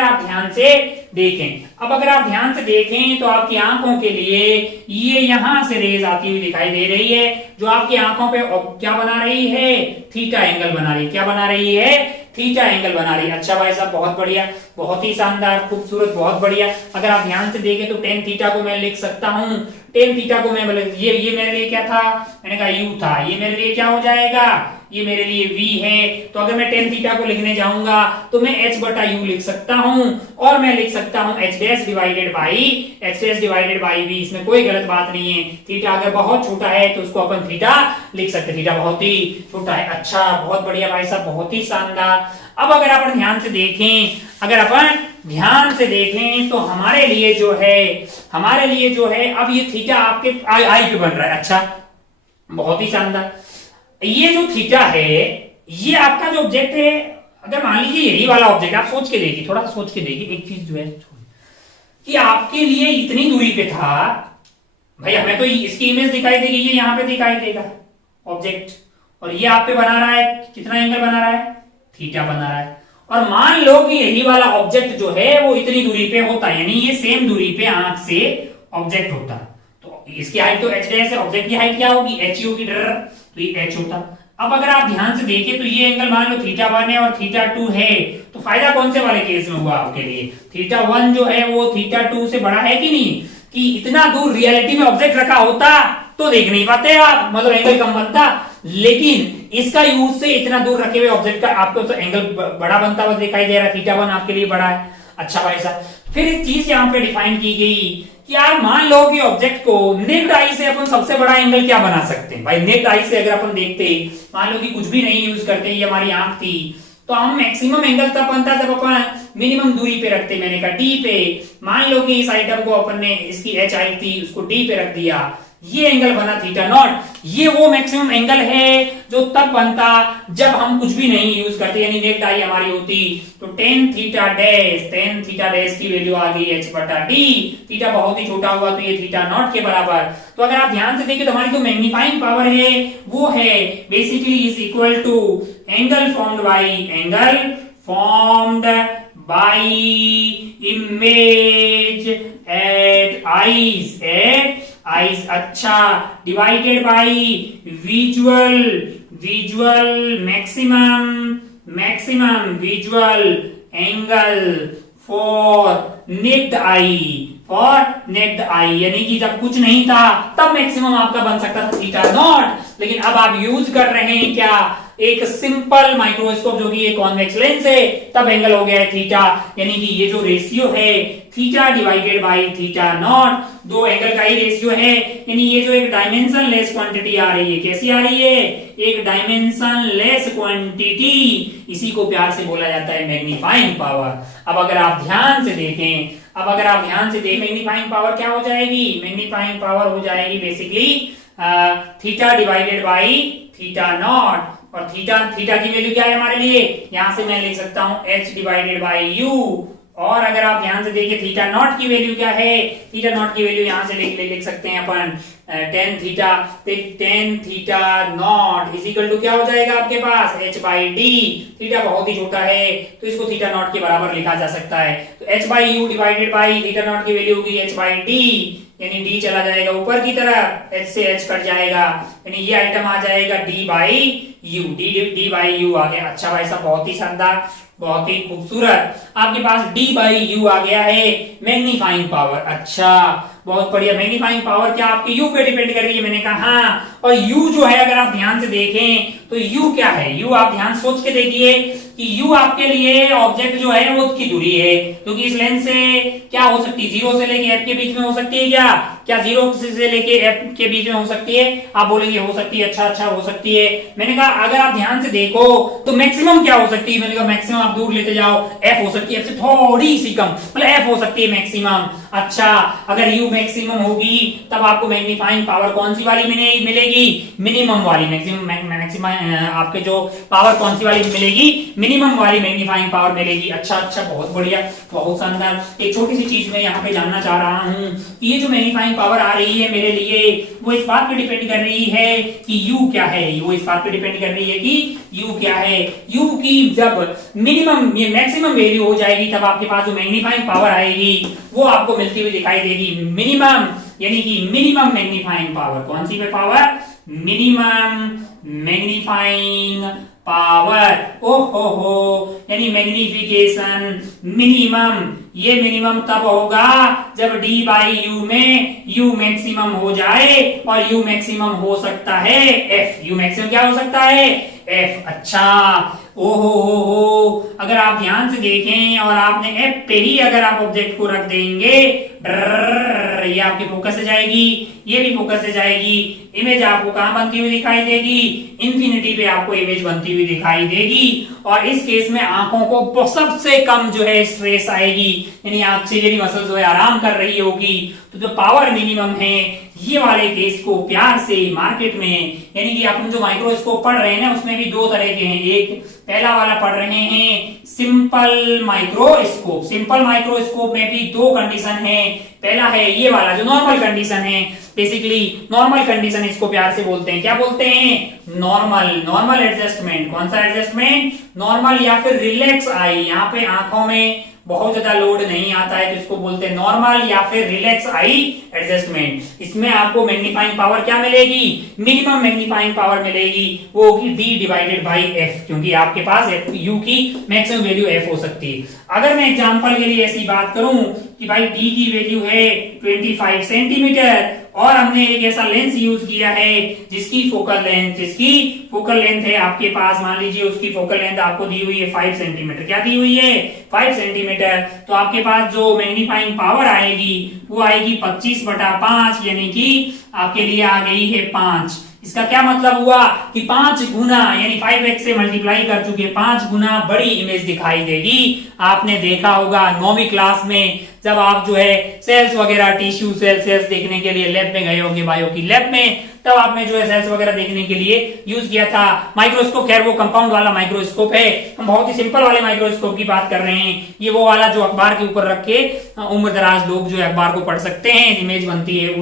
अगर आप ध्यान से देखें तो आपकी आंखों के लिए ये यहां से रेज आती हुई दिखाई दे रही है, जो आपकी आंखों पे क्या बना रही है, थीटा एंगल बना रही है। क्या बना रही है, थीटा एंगल बना रही है। अच्छा भाई साहब बहुत बढ़िया, बहुत ही शानदार, खूबसूरत, बहुत बढ़िया। अगर आप ध्यान से देखें तो टेन थीटा को मैं लिख सकता हूं, टेन थीटा को मैं ये मेरे लिए क्या था, मैंने कहा u था, ये मेरे लिए क्या हो जाएगा, ये मेरे लिए v है। तो अगर मैं टेन थीटा को लिखने जाऊंगा तो मैं h बटा u लिख सकता हूं, और मैं लिख सकता हूं h dash divided by v। इसमें कोई गलत बात नहीं है। थीटा अगर बहुत छोटा है तो उसको अपन थीटा लिख सकते, थीटा बहुत ही छोटा है। अच्छा बहुत बढ़िया भाई साहब, बहुत ही शानदार। अब अगर अपन ध्यान से देखें तो हमारे लिए जो है अब ये थीटा आपके आई पे बन रहा है। अच्छा बहुत ही शानदार। ये जो थीटा है, ये आपका जो ऑब्जेक्ट है, अगर मान लीजिए यही वाला ऑब्जेक्ट, आप सोच के देखिए, थोड़ा सा सोच के देखिए एक चीज जो है कि आपके लिए इतनी दूरी पे था भाई, हमें तो इसकी इमेज दिखाई देगी, ये यहाँ पे दिखाई देगा ऑब्जेक्ट, और ये आप पे बना रहा है, कितना एंगल बना रहा है, थीटा बना रहा है। और मान लो कि यही वाला ऑब्जेक्ट जो है वो इतनी दूरी पे होता, यानी ये सेम दूरी पे आंख से ऑब्जेक्ट होता, तो इसकी हाइट तो h डैश है, ऑब्जेक्ट की हाइट क्या होगी, h होगी, तो ये h होता। अब अगर आप ध्यान से देखें तो ये एंगल मान लो थीटा 1 है और थीटा 2 है, तो फायदा कौन से वाले केस में हुआ आपके लिए, थीटा 1 जो है वो थीटा 2 से बड़ा है कि नहीं, कि इतना दूर रियलिटी में ऑब्जेक्ट रखा होता तो देख नहीं पाते आप, मतलब एंगल कम बनता, लेकिन इसका यूज से इतना दूर रखे हुए ऑब्जेक्ट का आपको तो एंगल बड़ा बनता हुआ दिखाई दे रहा है, थीटा 1 आपके लिए बड़ा है। अच्छा भाई साहब, फिर एक चीज यहाँ पे डिफाइन की गई कि यार मान लो कि ऑब्जेक्ट को नेक्ड आई से अपन सबसे बड़ा एंगल क्या बना सकते हैं भाई। नेक्ड आई से अगर अपन देखते, मान लो कि कुछ भी नहीं यूज करते, ये हमारी आंख थी, तो हम मैक्सिमम एंगल तब बनता जब अपन मिनिमम दूरी पे रखते, मैंने कहा डी पे। मान लो कि इस आइटम को अपन ने, इसकी एच आई थी, उसको डी पे रख दिया, ये एंगल बना थीटा नॉट। ये वो मैक्सिमम एंगल है जो तब बनता जब हम कुछ भी नहीं यूज करते, यानी नेक्ड आई हमारी होती। तो टेन थीटा डैश की वैल्यू आ गई h बटा डी, थीटा बहुत ही छोटा हुआ तो ये थीटा नॉट के बराबर। तो अगर आप ध्यान से देखिए तो हमारी जो मैग्नीफाइंग पावर है वो है basically is equal to angle formed by image at eyes, अच्छा, divided by visual maximum visual angle for naked eye, यानी कि जब कुछ नहीं था तब मैक्सिमम आपका बन सकता था थीटा नॉट, लेकिन अब आप यूज कर रहे हैं क्या, एक सिंपल माइक्रोस्कोप जो कि ये कॉन्वेक्स लेंस है, तब एंगल हो गया है थीटा। यानी कि ये जो रेशियो है theta divided by theta naught, दो एंगल का ही रेशियो है, यानी ये जो एक डायमेंशन लेस क्वांटिटी आ रही है, कैसी आ रही है, एक डायमेंशन लेस क्वांटिटी, इसी को प्यार से बोला जाता है मैग्नीफाइंग पावर। अब अगर आप ध्यान से देखें मैग्नीफाइंग पावर क्या हो जाएगी, मैग्नीफाइंग पावर हो जाएगी basically theta divided by theta naught, और थीटा की वैल्यू क्या है हमारे लिए, यहां से मैं लिख सकता हूं h डिवाइडेड बाई u। और अगर आप ध्यान से देखिए थीटा नॉट की वैल्यू क्या है, थीटा नॉट की वैल्यू यहां से लिख सकते हैं अपन tan theta not is equal to क्या हो जाएगा आपके पास h बाई डी। थीटा बहुत ही छोटा है तो इसको थीटा नॉट के बराबर लिखा जा सकता है, तो h by you divided by theta naught की वैल्यू होगी h बाई डी, यानी d चला जाएगा ऊपर की तरफ, h से h कट जाएगा, यानी ये आइटम आ जाएगा d बाई यू आ गया। अच्छा भाई साहब बहुत ही शानदार। बहुत ही खूबसूरत। आपके पास D बाई यू आ गया है मैग्नीफाइंग पावर। अच्छा, बहुत बढ़िया। मैग्नीफाइंग पावर क्या आपके U पे डिपेंड कर रही है? मैंने कहा हाँ। और U जो है अगर आप ध्यान से देखें तो U क्या है? U आप ध्यान सोच के देखिए कि U आपके लिए ऑब्जेक्ट जो है वो की दूरी है, क्योंकि इस लेंस से क्या हो सकती है? 0 से लेके F के बीच में हो सकती है क्या? क्या 0 से लेके F के बीच में हो सकती है? आप बोलेंगे हो सकती है। अच्छा हो सकती है। मैंने कहा अगर आप ध्यान से देखो तो मैक्सिमम क्या हो सकती है? मैंने कहा मैक्सिमम आप दूर लेते जाओ, F हो सकती है। F से थोड़ी सी कम, मतलब F हो सकती है मैक्सिमम। अच्छा, अगर U मैक्सिमम होगी तब आपको मैग्नीफाइंग पावर कौन सी वाली मिलेगी? मिनिमम वाली। मैक्सिमम आपके जो पावर कौन सी वाली मिलेगी? मिनिमम वाली मैग्नीफाइंग पावर मिलेगी। अच्छा, बहुत बढ़िया, बहुत शानदार। एक छोटी सी चीज मैं यहाँ पे जानना चाह रहा हूँ कि ये जो मैग्नीफाइंग पावर आ रही है मेरे लिए, वो इस बात पे डिपेंड कर रही है कि U क्या है। वो इस बात पे डिपेंड कर रही है कि U क्या है। U की जब मिनिमम मैक्सिमम वैल्यू हो जाएगी तब आपके पास जो मैग्नीफाइंग पावर आएगी वो आपको मिलती हुई दिखाई देगी मिनिमम, यानी कि मिनिमम मैग्नीफाइंग पावर। कौन सी पे पावर? Minimum magnifying power. ओहो, यानी मैग्निफिकेशन मिनिमम। ये मिनिमम तब होगा जब D बाई यू में U मैक्सिमम हो जाए, और U मैक्सिमम हो सकता है F। U मैक्सिमम क्या हो सकता है? F। अच्छा, ओहो, अगर आप ध्यान से देखें और आपने F पे ही अगर आप ऑब्जेक्ट को रख देंगे, ये आपकी फोकस से जाएगी, ये भी फोकस से जाएगी। इमेज आपको कहां बनती हुई दिखाई देगी? इन्फिनिटी पे आपको इमेज बनती हुई दिखाई देगी। और इस केस में आंखों को सबसे कम जो है स्ट्रेस आएगी, यानी ऑक्सीजरी मसल जो है आराम कर रही होगी। तो जो पावर मिनिमम है ये वाले केस को प्यार से मार्केट में, यानी कि अपन जो माइक्रोस्कोप पढ़ रहे हैं ना उसमें भी दो तरह के हैं। एक पहला वाला पढ़ रहे हैं सिंपल माइक्रोस्कोप। सिंपल माइक्रोस्कोप में भी दो कंडीशन है। पहला है ये वाला जो नॉर्मल कंडीशन है, बेसिकली नॉर्मल कंडीशन इसको प्यार से बोलते हैं। क्या बोलते हैं? Normal adjustment. कौन सा एडजस्टमेंट? नॉर्मल या फिर रिलैक्स आई। यहाँ पे आंखों में बहुत ज्यादा लोड नहीं आता है तो इसको बोलते हैं नॉर्मल या फिर रिलैक्स आई एडजस्टमेंट। इसमें आपको मैग्नीफाइंग पावर क्या मिलेगी? मिनिमम मैग्नीफाइंग पावर मिलेगी, वो होगी D डिवाइडेड बाई F, क्योंकि आपके पास U की मैक्सिमम वैल्यू F हो सकती है। अगर मैं एग्जांपल के लिए ऐसी बात करूं कि भाई D की वैल्यू है 25 सेंटीमीटर और हमने एक ऐसा लेंस यूज किया है जिसकी फोकल लेंथ है आपके पास, मान लीजिए उसकी फोकल लेंथ आपको दी हुई है 5 सेंटीमीटर। क्या दी हुई है? 5 सेंटीमीटर। तो आपके पास जो मैग्नीफाइंग पावर आएगी वो आएगी 25/5, यानी कि आपके लिए आ गई है 5। इसका क्या मतलब हुआ कि 5 गुना, यानी 5x से मल्टीप्लाई कर चुके, 5 गुना बड़ी इमेज दिखाई देगी। आपने देखा होगा 9वीं क्लास में जब आप जो है सेल्स वगैरह, टिश्यू सेल्स देखने के लिए लैब में गए होंगे, बायो की लैब में, तब आपने जो है सेल्स वगैरह देखने के लिए यूज किया था माइक्रोस्कोप। खैर वो कंपाउंड वाला माइक्रोस्कोप है, हम बहुत ही सिंपल वाले माइक्रोस्कोप की बात कर रहे हैं। ये वो वाला जो अखबार के ऊपर रख के उम्रदराज लोग जो है अखबार को पढ़ सकते हैं। इमेज बनती है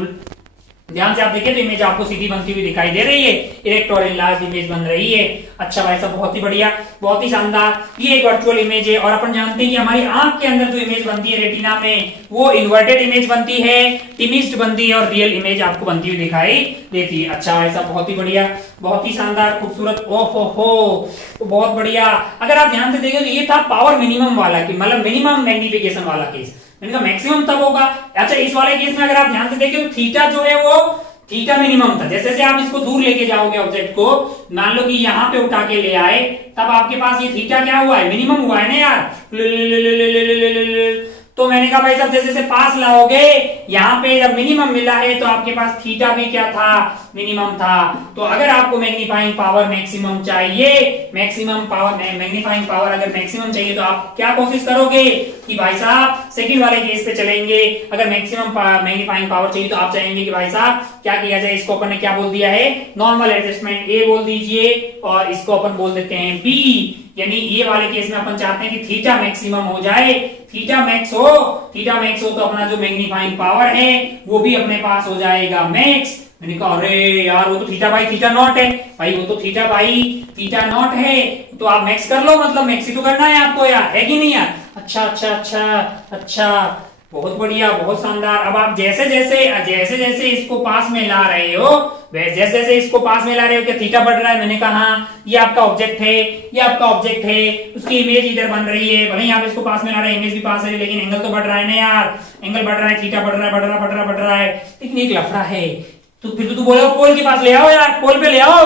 ध्यान से आप देखिए तो इमेज आपको सीधी बनती हुई दिखाई दे रही है, इरेक्ट और इनलार्ज इमेज बन रही है। अच्छा भाई साहब, बहुत ही बढ़िया, बहुत ही शानदार। ये एक वर्चुअल इमेज है और अपन जानते हैं कि हमारी आंख के अंदर जो इमेज बनती है रेटिना में, वो इन्वर्टेड इमेज बनती है, टिमिस्ड बनती है और रियल इमेज आपको बनती हुई दिखाई देती है। अच्छा भाई साहब, बहुत ही बढ़िया, बहुत ही शानदार, खूबसूरत। ओहो, तो बहुत बढ़िया। अगर आप ध्यान से देखें तो ये था पावर मिनिमम वाला, मतलब मिनिमम मैग्निफिकेशन वाला केस। इनका मैक्सिमम तब होगा। अच्छा, इस वाले केस में अगर आप ध्यान से देखें तो थीटा जो है वो थीटा मिनिमम था। जैसे आप इसको दूर लेके जाओगे ऑब्जेक्ट को, मान लो कि यहाँ पे उठा के ले आए, तब आपके पास ये थीटा क्या हुआ है? मिनिमम हुआ है ना यार। तो मैंने कहा भाई साहब जैसे जैसे पास लाओगे, यहाँ पे जब मिनिमम मिला है तो आपके पास थीटा भी क्या था? मिनिमम था। तो अगर आपको मैग्नीफाइंग पावर मैक्सिमम चाहिए, मैग्नीफाइंग पावर अगर मैक्सिमम चाहिए तो आप क्या कोशिश करोगे कि भाई साहब सेकंड वाले केस पे चलेंगे। अगर मैक्सिमम मैग्नीफाइंग पावर चाहिए तो आप चाहेंगे कि भाई साहब क्या किया जाए? इसको अपन ने क्या बोल दिया है? नॉर्मल एडजस्टमेंट A बोल दीजिए और इसको अपन बोल देते हैं B। यानी ये वाले केस में अपन चाहते हैं कि थीटा मैक्सिमम हो जाए, थीटा मैक्स हो तो अपना जो मैग्नीफाइंग पावर है वो भी अपने पास हो जाएगा मैक्स। मैंने कहा अरे यार वो तो थीटा बाई थीटा नॉट है। भाई वो तो थीटा बाई थीटा नॉट है तो आप मैक्स कर लो, मतलब मैक्स ही तो करना है आपको यार, है कि नहीं यार? अच्छा, बहुत बढ़िया, बहुत शानदार। अब आप जैसे जैसे इसको पास में ला रहे हो, जैसे जैसे इसको पास में ला रहे हो, क्या थीटा बढ़ रहा है? मैंने कहा ये आपका ऑब्जेक्ट है, ये आपका ऑब्जेक्ट है, उसकी इमेज इधर बन रही है। भले ही आप इसको पास में ला रहे हैं, इमेज भी पास है, लेकिन एंगल तो बढ़ रहा है ना यार, एंगल बढ़ रहा है, थीटा बढ़ रहा है, बढ़ रहा है। लेकिन एक लफड़ा है, तो फिर तो तू बोले पोल के पास ले आओ यार, पोल पे ले आओ,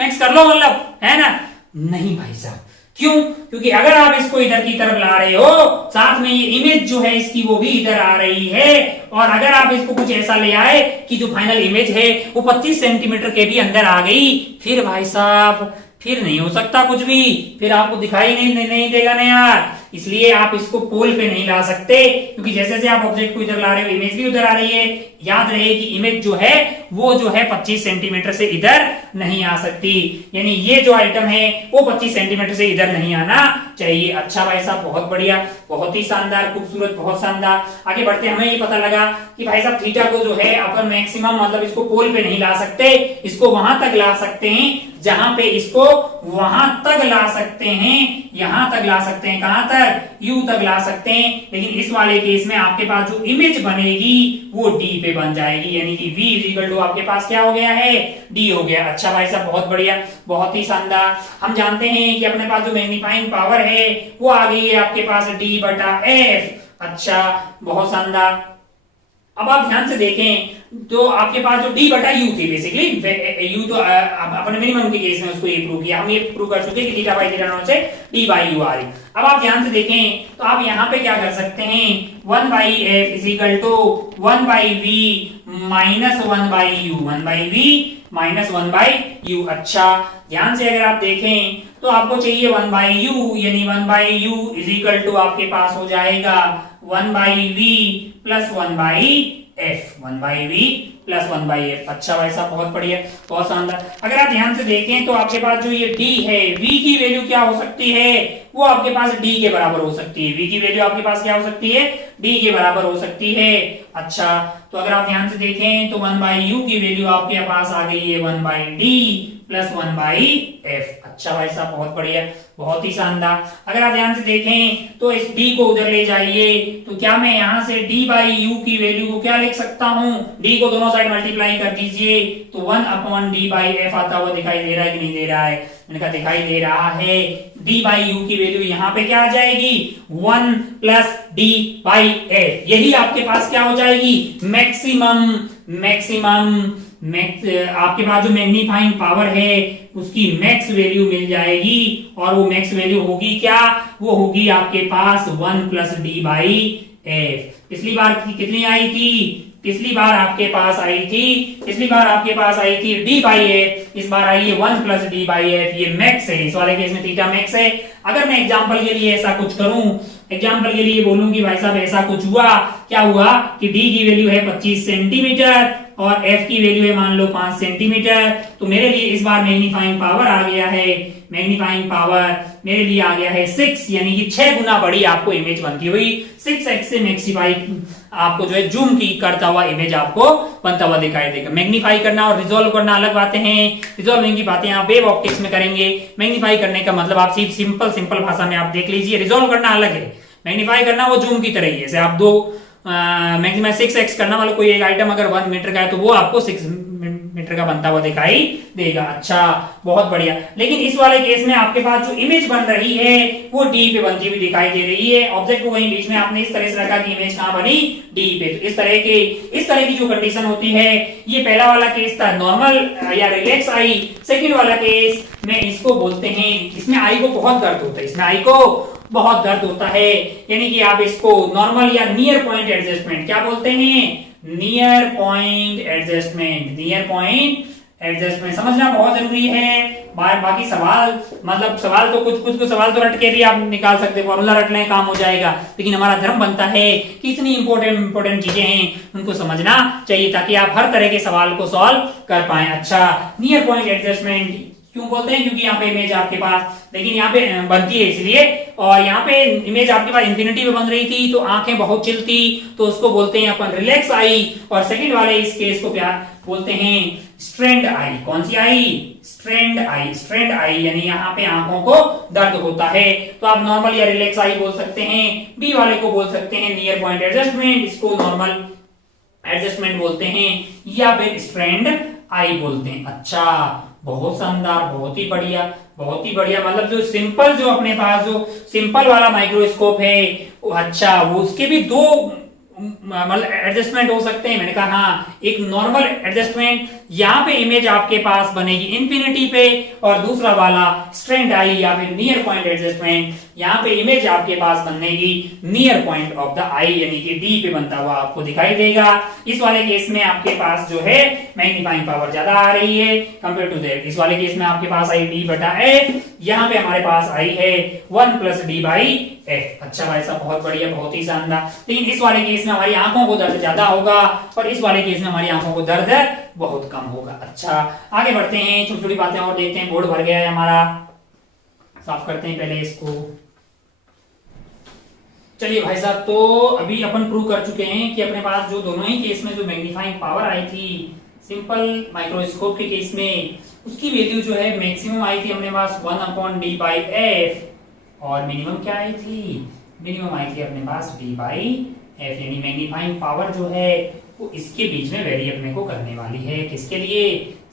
मैक्स कर लो, मतलब है ना? नहीं भाई साहब, क्यों? क्योंकि अगर आप इसको इधर की तरफ ला रहे हो, साथ में ये इमेज जो है इसकी वो भी इधर आ रही है, और अगर आप इसको कुछ ऐसा ले आए कि जो फाइनल इमेज है वो 25 सेंटीमीटर के भी अंदर आ गई, फिर भाई साहब फिर नहीं हो सकता कुछ भी, फिर आपको दिखाई नहीं देगा ना यार। इसलिए आप इसको पोल पे नहीं ला सकते, क्योंकि जैसे जैसे आप ऑब्जेक्ट को इधर ला रहे हो, इमेज भी उधर आ रही है। याद रहे कि इमेज जो है वो जो है 25 सेंटीमीटर से इधर नहीं आ सकती, यानी ये जो आइटम है वो 25 सेंटीमीटर से इधर नहीं आना चाहिए। अच्छा भाई साहब, बहुत बढ़िया, बहुत ही शानदार, खूबसूरत, बहुत शानदार। आगे बढ़ते हमें ये पता लगा कि भाई साहब थीटा को जो है अपन मैक्सिमम, मतलब इसको पोल पे नहीं ला सकते, इसको वहां तक ला सकते हैं जहां पे इसको वहां तक ला सकते हैं, यहां तक ला सकते हैं, कहां तक? यू तक ला सकते हैं। लेकिन इस वाले केस में आपके पास जो इमेज बनेगी वो डी पे बन जाएगी, यानी कि v इक्वल टू आपके पास क्या हो गया है? डी हो गया। अच्छा भाई साहब, बहुत बढ़िया, बहुत ही शानदार। हम जानते हैं कि अपने पास जो मैग्नीफाइंग पावर है वो आ गई है आपके पास डी बटा एफ। अच्छा, बहुत शानदार। अब आप ध्यान से देखें तो आपके पास जो d बटा u थी, बेसिकली u तो अपने मिनिमम के केस में उसको ये प्रूव किया, हम ये प्रूव कर चुके कि थीटा बाई थीटा नॉट से d बाई u आ रही। अब आप ध्यान से देखें तो आप यहाँ पे क्या कर सकते हैं, 1 by F is equal to 1 by V minus 1 by U, 1 by V minus 1 by U. अच्छा, ध्यान से अगर आप देखें तो आपको चाहिए 1 बाई यू, यानी 1 by U is equal to आपके पास हो जाएगा 1 by V plus 1 by F, 1 by V plus 1 by F. अच्छा भाई साहब, बहुत बढ़िया, बहुत शानदार। अगर आप ध्यान से देखें तो आपके पास जो ये d है, v की वैल्यू क्या हो सकती है? वो आपके पास d के बराबर हो सकती है। v की वैल्यू आपके पास क्या हो सकती है? d के बराबर हो सकती है। अच्छा, तो अगर आप ध्यान से देखें तो 1 बाई यू की वैल्यू आपके पास आ गई है 1 by D plus 1 by F. अच्छा भाई साहब, बहुत बढ़िया, बहुत ही शानदार। अगर आप ध्यान से देखें तो इस d को उधर ले जाइए, तो क्या मैं यहाँ से d बाई यू की वैल्यू को क्या लिख सकता हूँ? d को दोनों साइड मल्टीप्लाई कर दीजिए तो 1 अपॉन डी बाई एफ आता हुआ दिखाई दे रहा है कि नहीं दे रहा है? मैंने कहा दिखाई दे रहा है। d बाई यू की वैल्यू यहाँ पे क्या आ जाएगी? 1 प्लस डी बाई एफ। यही आपके पास क्या हो जाएगी? मैक्सिमम आपके पास जो मैग्नीफाइंग पावर है उसकी मैक्स वैल्यू मिल जाएगी, और वो मैक्स वैल्यू होगी क्या? वो होगी आपके पास 1 प्लस डी बाई एफ। पिछली बार कितनी आई थी? पिछली बार आपके पास आई थी डी बाई एफ, इस बार आई है 1 प्लस डी बाई एफ। ये मैक्स है, इस वाले केस में थीटा मैक्स है। अगर मैं एग्जांपल के लिए ऐसा कुछ करूं, एग्जांपल के लिए बोलूं कि भाई साहब ऐसा कुछ हुआ, क्या हुआ कि डी की वैल्यू है 25 सेंटीमीटर और एफ की वैल्यू है मान लो 5 सेंटीमीटर, तो मेरे लिए इस बार मैग्नीफाइंग पावर आ गया है, मैग्नीफाइंग पावर मेरे लिए आ गया है 6, यानी कि 6 गुना बड़ी आपको इमेज बनती हुई 6x से मैक्सिफाई आपको जो है जूम की करता हुआ इमेज आपको बनता हुआ दिखाई देगा। मैग्नीफाई करना और रिजोल्व करना अलग बातें हैं, रिजोल्विंग की बातें आप वेव ऑप्टिक्स में करेंगे। मैग्नीफाई करने का मतलब आप सिर्फ सिंपल भाषा में आप देख लीजिए, रिजोल्व करना अलग है, मैग्नीफाई करना वो जूम की तरह ही है। जैसे आप दो मैक्सिमम 6x करना वाला कोई एक आइटम अगर 1 मीटर का है तो वो आपको 6 मीटर का बनता हुआ दिखाई देगा। अच्छा, बहुत बढ़िया। लेकिन इस वाले केस में आपके पास जो इमेज बन रही है वो डी पे बनती हुई दिखाई दे रही है। ऑब्जेक्ट को वहीं बीच में आपने इस तरह से रखा कि इमेज कहां बनी? डी पे। तो इस तरह की जो कंडीशन होती है, ये पहला वाला केस था नॉर्मल या रिलैक्स आई। सेकंड वाला केस में इसको बोलते हैं, इसमें आई को बहुत दर्द होता है, यानी कि आप इसको नॉर्मल या नियर पॉइंट एडजस्टमेंट क्या बोलते हैं? नियर पॉइंट एडजस्टमेंट समझना बहुत जरूरी है। बाकी सवाल तो कुछ सवाल तो रट के भी आप निकाल सकते, फॉर्मूला रट लें काम हो जाएगा, लेकिन हमारा धर्म बनता है कि इतनी इंपॉर्टेंट चीजें हैं उनको समझना चाहिए ताकि आप हर तरह के सवाल को सॉल्व कर पाए। अच्छा, नियर पॉइंट एडजस्टमेंट क्यों बोलते हैं? क्योंकि यहाँ पे इमेज आपके पास, लेकिन यहाँ पे बनती है इसलिए, और यहाँ पे इमेज आपके पास इंफिनिटी पे बन रही थी तो आंखें बहुत चिल थी, तो उसको बोलते हैं अपन रिलैक्स आई। और सेकंड वाले इस केस को क्या बोलते हैं स्ट्रेंड आई। कौन सी आई? स्ट्रेंड आई। स्ट्रेंड आई यानी यहाँ पे आंखों को दर्द होता है। तो आप नॉर्मल या रिलैक्स आई बोल सकते हैं। बी वाले को बोल सकते हैं नियर पॉइंट एडजस्टमेंट, इसको नॉर्मल एडजस्टमेंट बोलते हैं, या फिर स्ट्रेंड आई बोलते हैं। अच्छा, बहुत शानदार, बहुत ही बढ़िया, बहुत ही बढ़िया। मतलब जो सिंपल, जो अपने पास जो सिंपल वाला माइक्रोस्कोप है, अच्छा, वो उसके भी दो मतलब एडजस्टमेंट हो सकते हैं। मैंने कहा हाँ, एक नॉर्मल एडजस्टमेंट, यहाँ पे इमेज आपके पास बनेगी इंफिनिटी पे, और दूसरा वाला स्ट्रेंड आई या फिर नियर पॉइंट एडजस्टमेंट, यहाँ पे इमेज आपके पास बनेगी नियर पॉइंट ऑफ द आई यानी कि डी पे बनता हुआ आपको दिखाई देगा। इस वाले केस में आपके पास जो है मैग्नीफाइंग पावर ज्यादा आ रही है कंपेयर टू दैट। इस वाले केस में आपके पास आई डी बटा एफ, यहाँ पे हमारे पास आई है 1 प्लस डी बाई एफ। अच्छा भाई साहब, बहुत बढ़िया, बहुत ही शानदार। लेकिन इस वाले केस में हमारी आंखों को दर्द ज्यादा होगा और इस वाले केस में हमारी आंखों को दर्द बहुत कम होगा। अच्छा, आगे बढ़ते हैं, छोटी छोटी बातें और देखते हैं। बोर्ड भर गया है हमारा, साफ करते हैं पहले इसको। चलिए भाई साहब, तो अभी अपन प्रूव कर चुके हैं कि अपने पास जो दोनों ही केस में जो मैग्नीफाइंग पावर आई थी सिंपल माइक्रोस्कोप के केस में, उसकी वैल्यू जो है मैक्सिमम आई थी अपने पास 1/d बाई एफ, और मिनिमम क्या आई थी? मिनिमम आई थी अपने पास d बाई एफ। यानी मैग्नीफाइंग पावर जो है वो इसके बीच में वेरी अपने को करने वाली है। किसके लिए?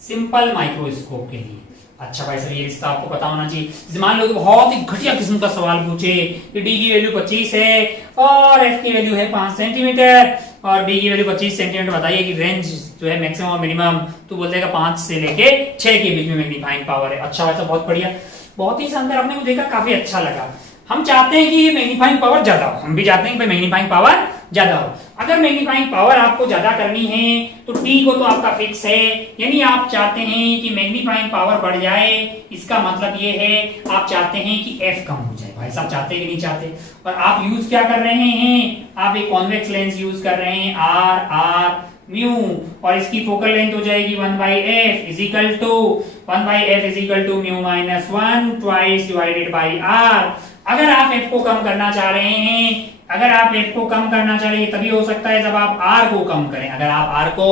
सिंपल माइक्रोस्कोप के लिए। अच्छा भाई सर, ये रिश्ता आपको पता होना चाहिए। मान लो कि बहुत ही घटिया किस्म का सवाल पूछे कि डी की वैल्यू 25 है और एफ की वैल्यू है 5 सेंटीमीटर, और डी की वैल्यू 25 सेंटीमीटर, बताइए कि रेंज जो है मैक्सिमम और मिनिमम, तो बोल देगा 5 से लेके 6 के बीच में मैग्नीफाइंग पावर है। अच्छा भाई साहब, बहुत बढ़िया, बहुत ही शानदार, आपने को देखा, काफी अच्छा लगा। हम चाहते हैं कि मैग्नीफाइंग पावर ज्यादा हो, हम भी चाहते हैं कि मैग्नीफाइंग पावर ज्यादा हो। अगर मैग्नीफाइंग पावर आपको ज्यादा करनी है तो टी को तो आपका फिक्स है, यानी आप चाहते हैं कि मैग्नीफाइंग पावर बढ़ जाए, इसका मतलब ये है आप चाहते हैं कि एफ कम हो जाए। भाई साहब, चाहते कि नहीं चाहते? और आप यूज क्या कर रहे हैं? आप एक कॉन्वेक्स लेंस यूज कर रहे हैं, आर आर म्यू, और इसकी फोकल लेंथ हो जाएगी 1/f is equal to 1/f is equal to mu minus 1 twice divided by R. अगर आप f को कम करना चाह रहे हैं, अगर आप f को कम करना चाह रहे हैं, तभी हो सकता है जब आप r को कम करें। अगर आप r को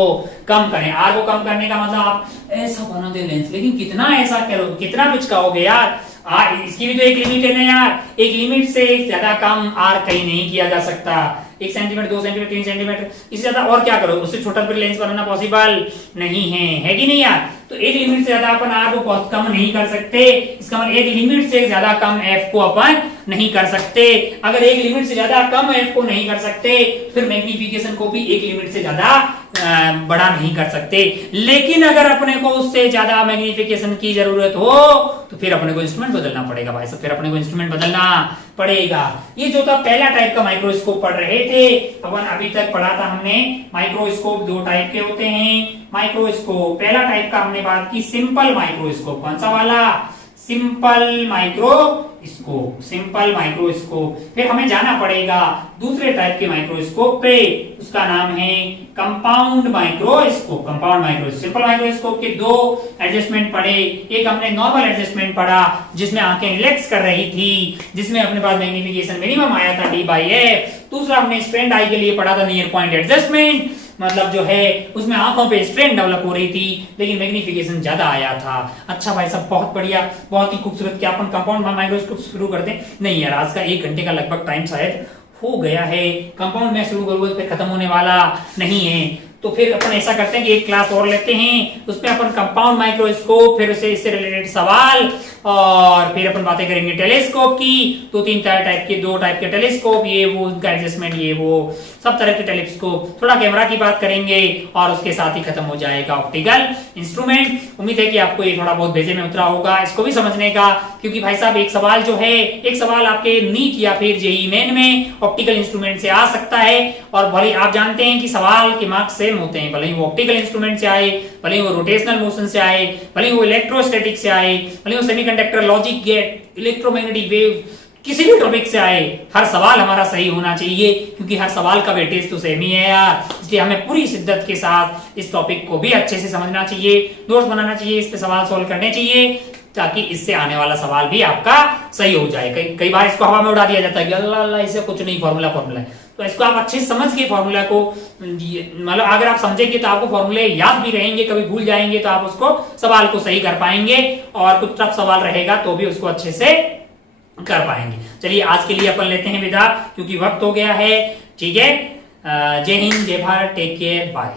कम करें, r को कम करने का मतलब आप ऐसा बना दे लेंस, लेकिन कितना ऐसा करोगे, कितना पिचकाओगे यार? इसकी भी तो एक लिमिट है ना यार, एक लिमिट से ज्यादा कम r कहीं नहीं किया जा सकता। 1 सेंटीमीटर, 2 सेंटीमीटर, 3 सेंटीमीटर, इससे ज्यादा और क्या करो? उससे छोटा फिर लेंस बनाना पॉसिबल नहीं है कि नहीं यार? तो एक लिमिट से ज्यादा अपन r को कम नहीं कर सकते, इसका मतलब एक लिमिट से ज्यादा कम f को अपन नहीं कर सकते। अगर एक लिमिट से ज्यादा कम f को नहीं कर सकते, फिर मैग्नीफिकेशन को भी एक लिमिट से ज्यादा बड़ा नहीं कर सकते। लेकिन अगर अपने को उससे ज्यादा मैग्नीफिकेशन की जरूरत हो तो फिर अपने को इंस्ट्रूमेंट बदलना पड़ेगा भाई साहब, फिर अपने को इंस्ट्रूमेंट बदलना पड़ेगा। ये जो था पहला टाइप का माइक्रोस्कोप पढ़ रहे थे अपन, अभी तक पढ़ा था हमने माइक्रोस्कोप 2 टाइप के होते हैं। माइक्रोस्कोप पहला टाइप का हमने बात की सिंपल माइक्रोस्कोप। कौन सा वाला? Simple microscope, simple microscope. फिर हमें जाना पड़ेगा दूसरे टाइप के माइक्रोस्कोप पे, उसका नाम है compound microscope. Compound microscope, simple microscope के 2 एडजस्टमेंट पढ़े। एक हमने नॉर्मल एडजस्टमेंट पढ़ा जिसमें आंखें रिलैक्स कर रही थी, जिसमें अपने पास मैग्नीफिकेशन मिनिमम आया था d/f। दूसरा हमने स्ट्रेंड आई के लिए पढ़ा था नियर पॉइंट एडजस्टमेंट, मतलब जो है उसमें आंखों पे स्ट्रेन डेवलप हो रही थी लेकिन मैग्नीफिकेशन ज्यादा आया था। अच्छा भाई साहब, बहुत बढ़िया, बहुत ही खूबसूरत। क्या अपन कंपाउंड माइक्रोस्कोप शुरू कर दें? नहीं यार, आज का 1 घंटे का लगभग टाइम शायद हो गया है, कंपाउंड में शुरू करूंगा तो खत्म होने वाला नहीं है। तो फिर अपन ऐसा करते हैं कि एक क्लास और लेते हैं, उसमें अपन कंपाउंड माइक्रोस्कोप, फिर उसे इससे रिलेटेड सवाल, और फिर अपन बातें करेंगे टेलीस्कोप की। 2-3 टाइप के 2 टाइप के टेलीस्कोप, ये वो उनका एडजस्टमेंट, ये वो सब तरह के टेलीस्कोप। थोड़ा कैमरा की बात करेंगे और उसके साथ ही खत्म हो जाएगा ऑप्टिकल इंस्ट्रूमेंट। उम्मीद है कि आपको ये थोड़ा बहुत भेजे में उतरा होगा इसको भी समझने का, क्योंकि भाई साहब एक सवाल जो है, एक सवाल आपके नीट या फिर जेईई मेन में ऑप्टिकल इंस्ट्रूमेंट से आ सकता है। और भले आप जानते हैं कि सवाल के मार्क्स सेम होते हैं, भले ही वो ऑप्टिकल इंस्ट्रूमेंट से आए, भले ही वो रोटेशनल मोशन से आए, भले ही वो इलेक्ट्रोस्टैटिक से आए, भले ही वो semiconductor, logic gate, electromagnetic wave, किसी भी टॉपिक से आए, हर सवाल हमारा सही होना चाहिए, क्योंकि हर सवाल का वेटेज तो सेम ही है यार। इसलिए हमें पूरी शिद्दत के साथ इस टॉपिक को भी अच्छे से समझना चाहिए, नोट्स बनाना चाहिए, इस पे सवाल सॉल्व करने चाहिए, ताकि इससे आने वाला सवाल भी आपका सही हो जाए। कई बार इसको हवा में उड़ा दिया जाता है कि अल्लाह अल्लाह, इससे कुछ नहीं, फॉर्मूला है। तो इसको आप अच्छे से समझ के फॉर्मूला को, मतलब अगर आप समझेंगे तो आपको फॉर्मूले याद भी रहेंगे, कभी भूल जाएंगे तो आप उसको सवाल को सही कर पाएंगे, और कुछ टफ सवाल रहेगा तो भी उसको अच्छे से कर पाएंगे। चलिए आज के लिए अपन लेते हैं विदा, क्योंकि वक्त हो गया है। ठीक है, जय हिंद, जय भारत, टेक केयर, बाय।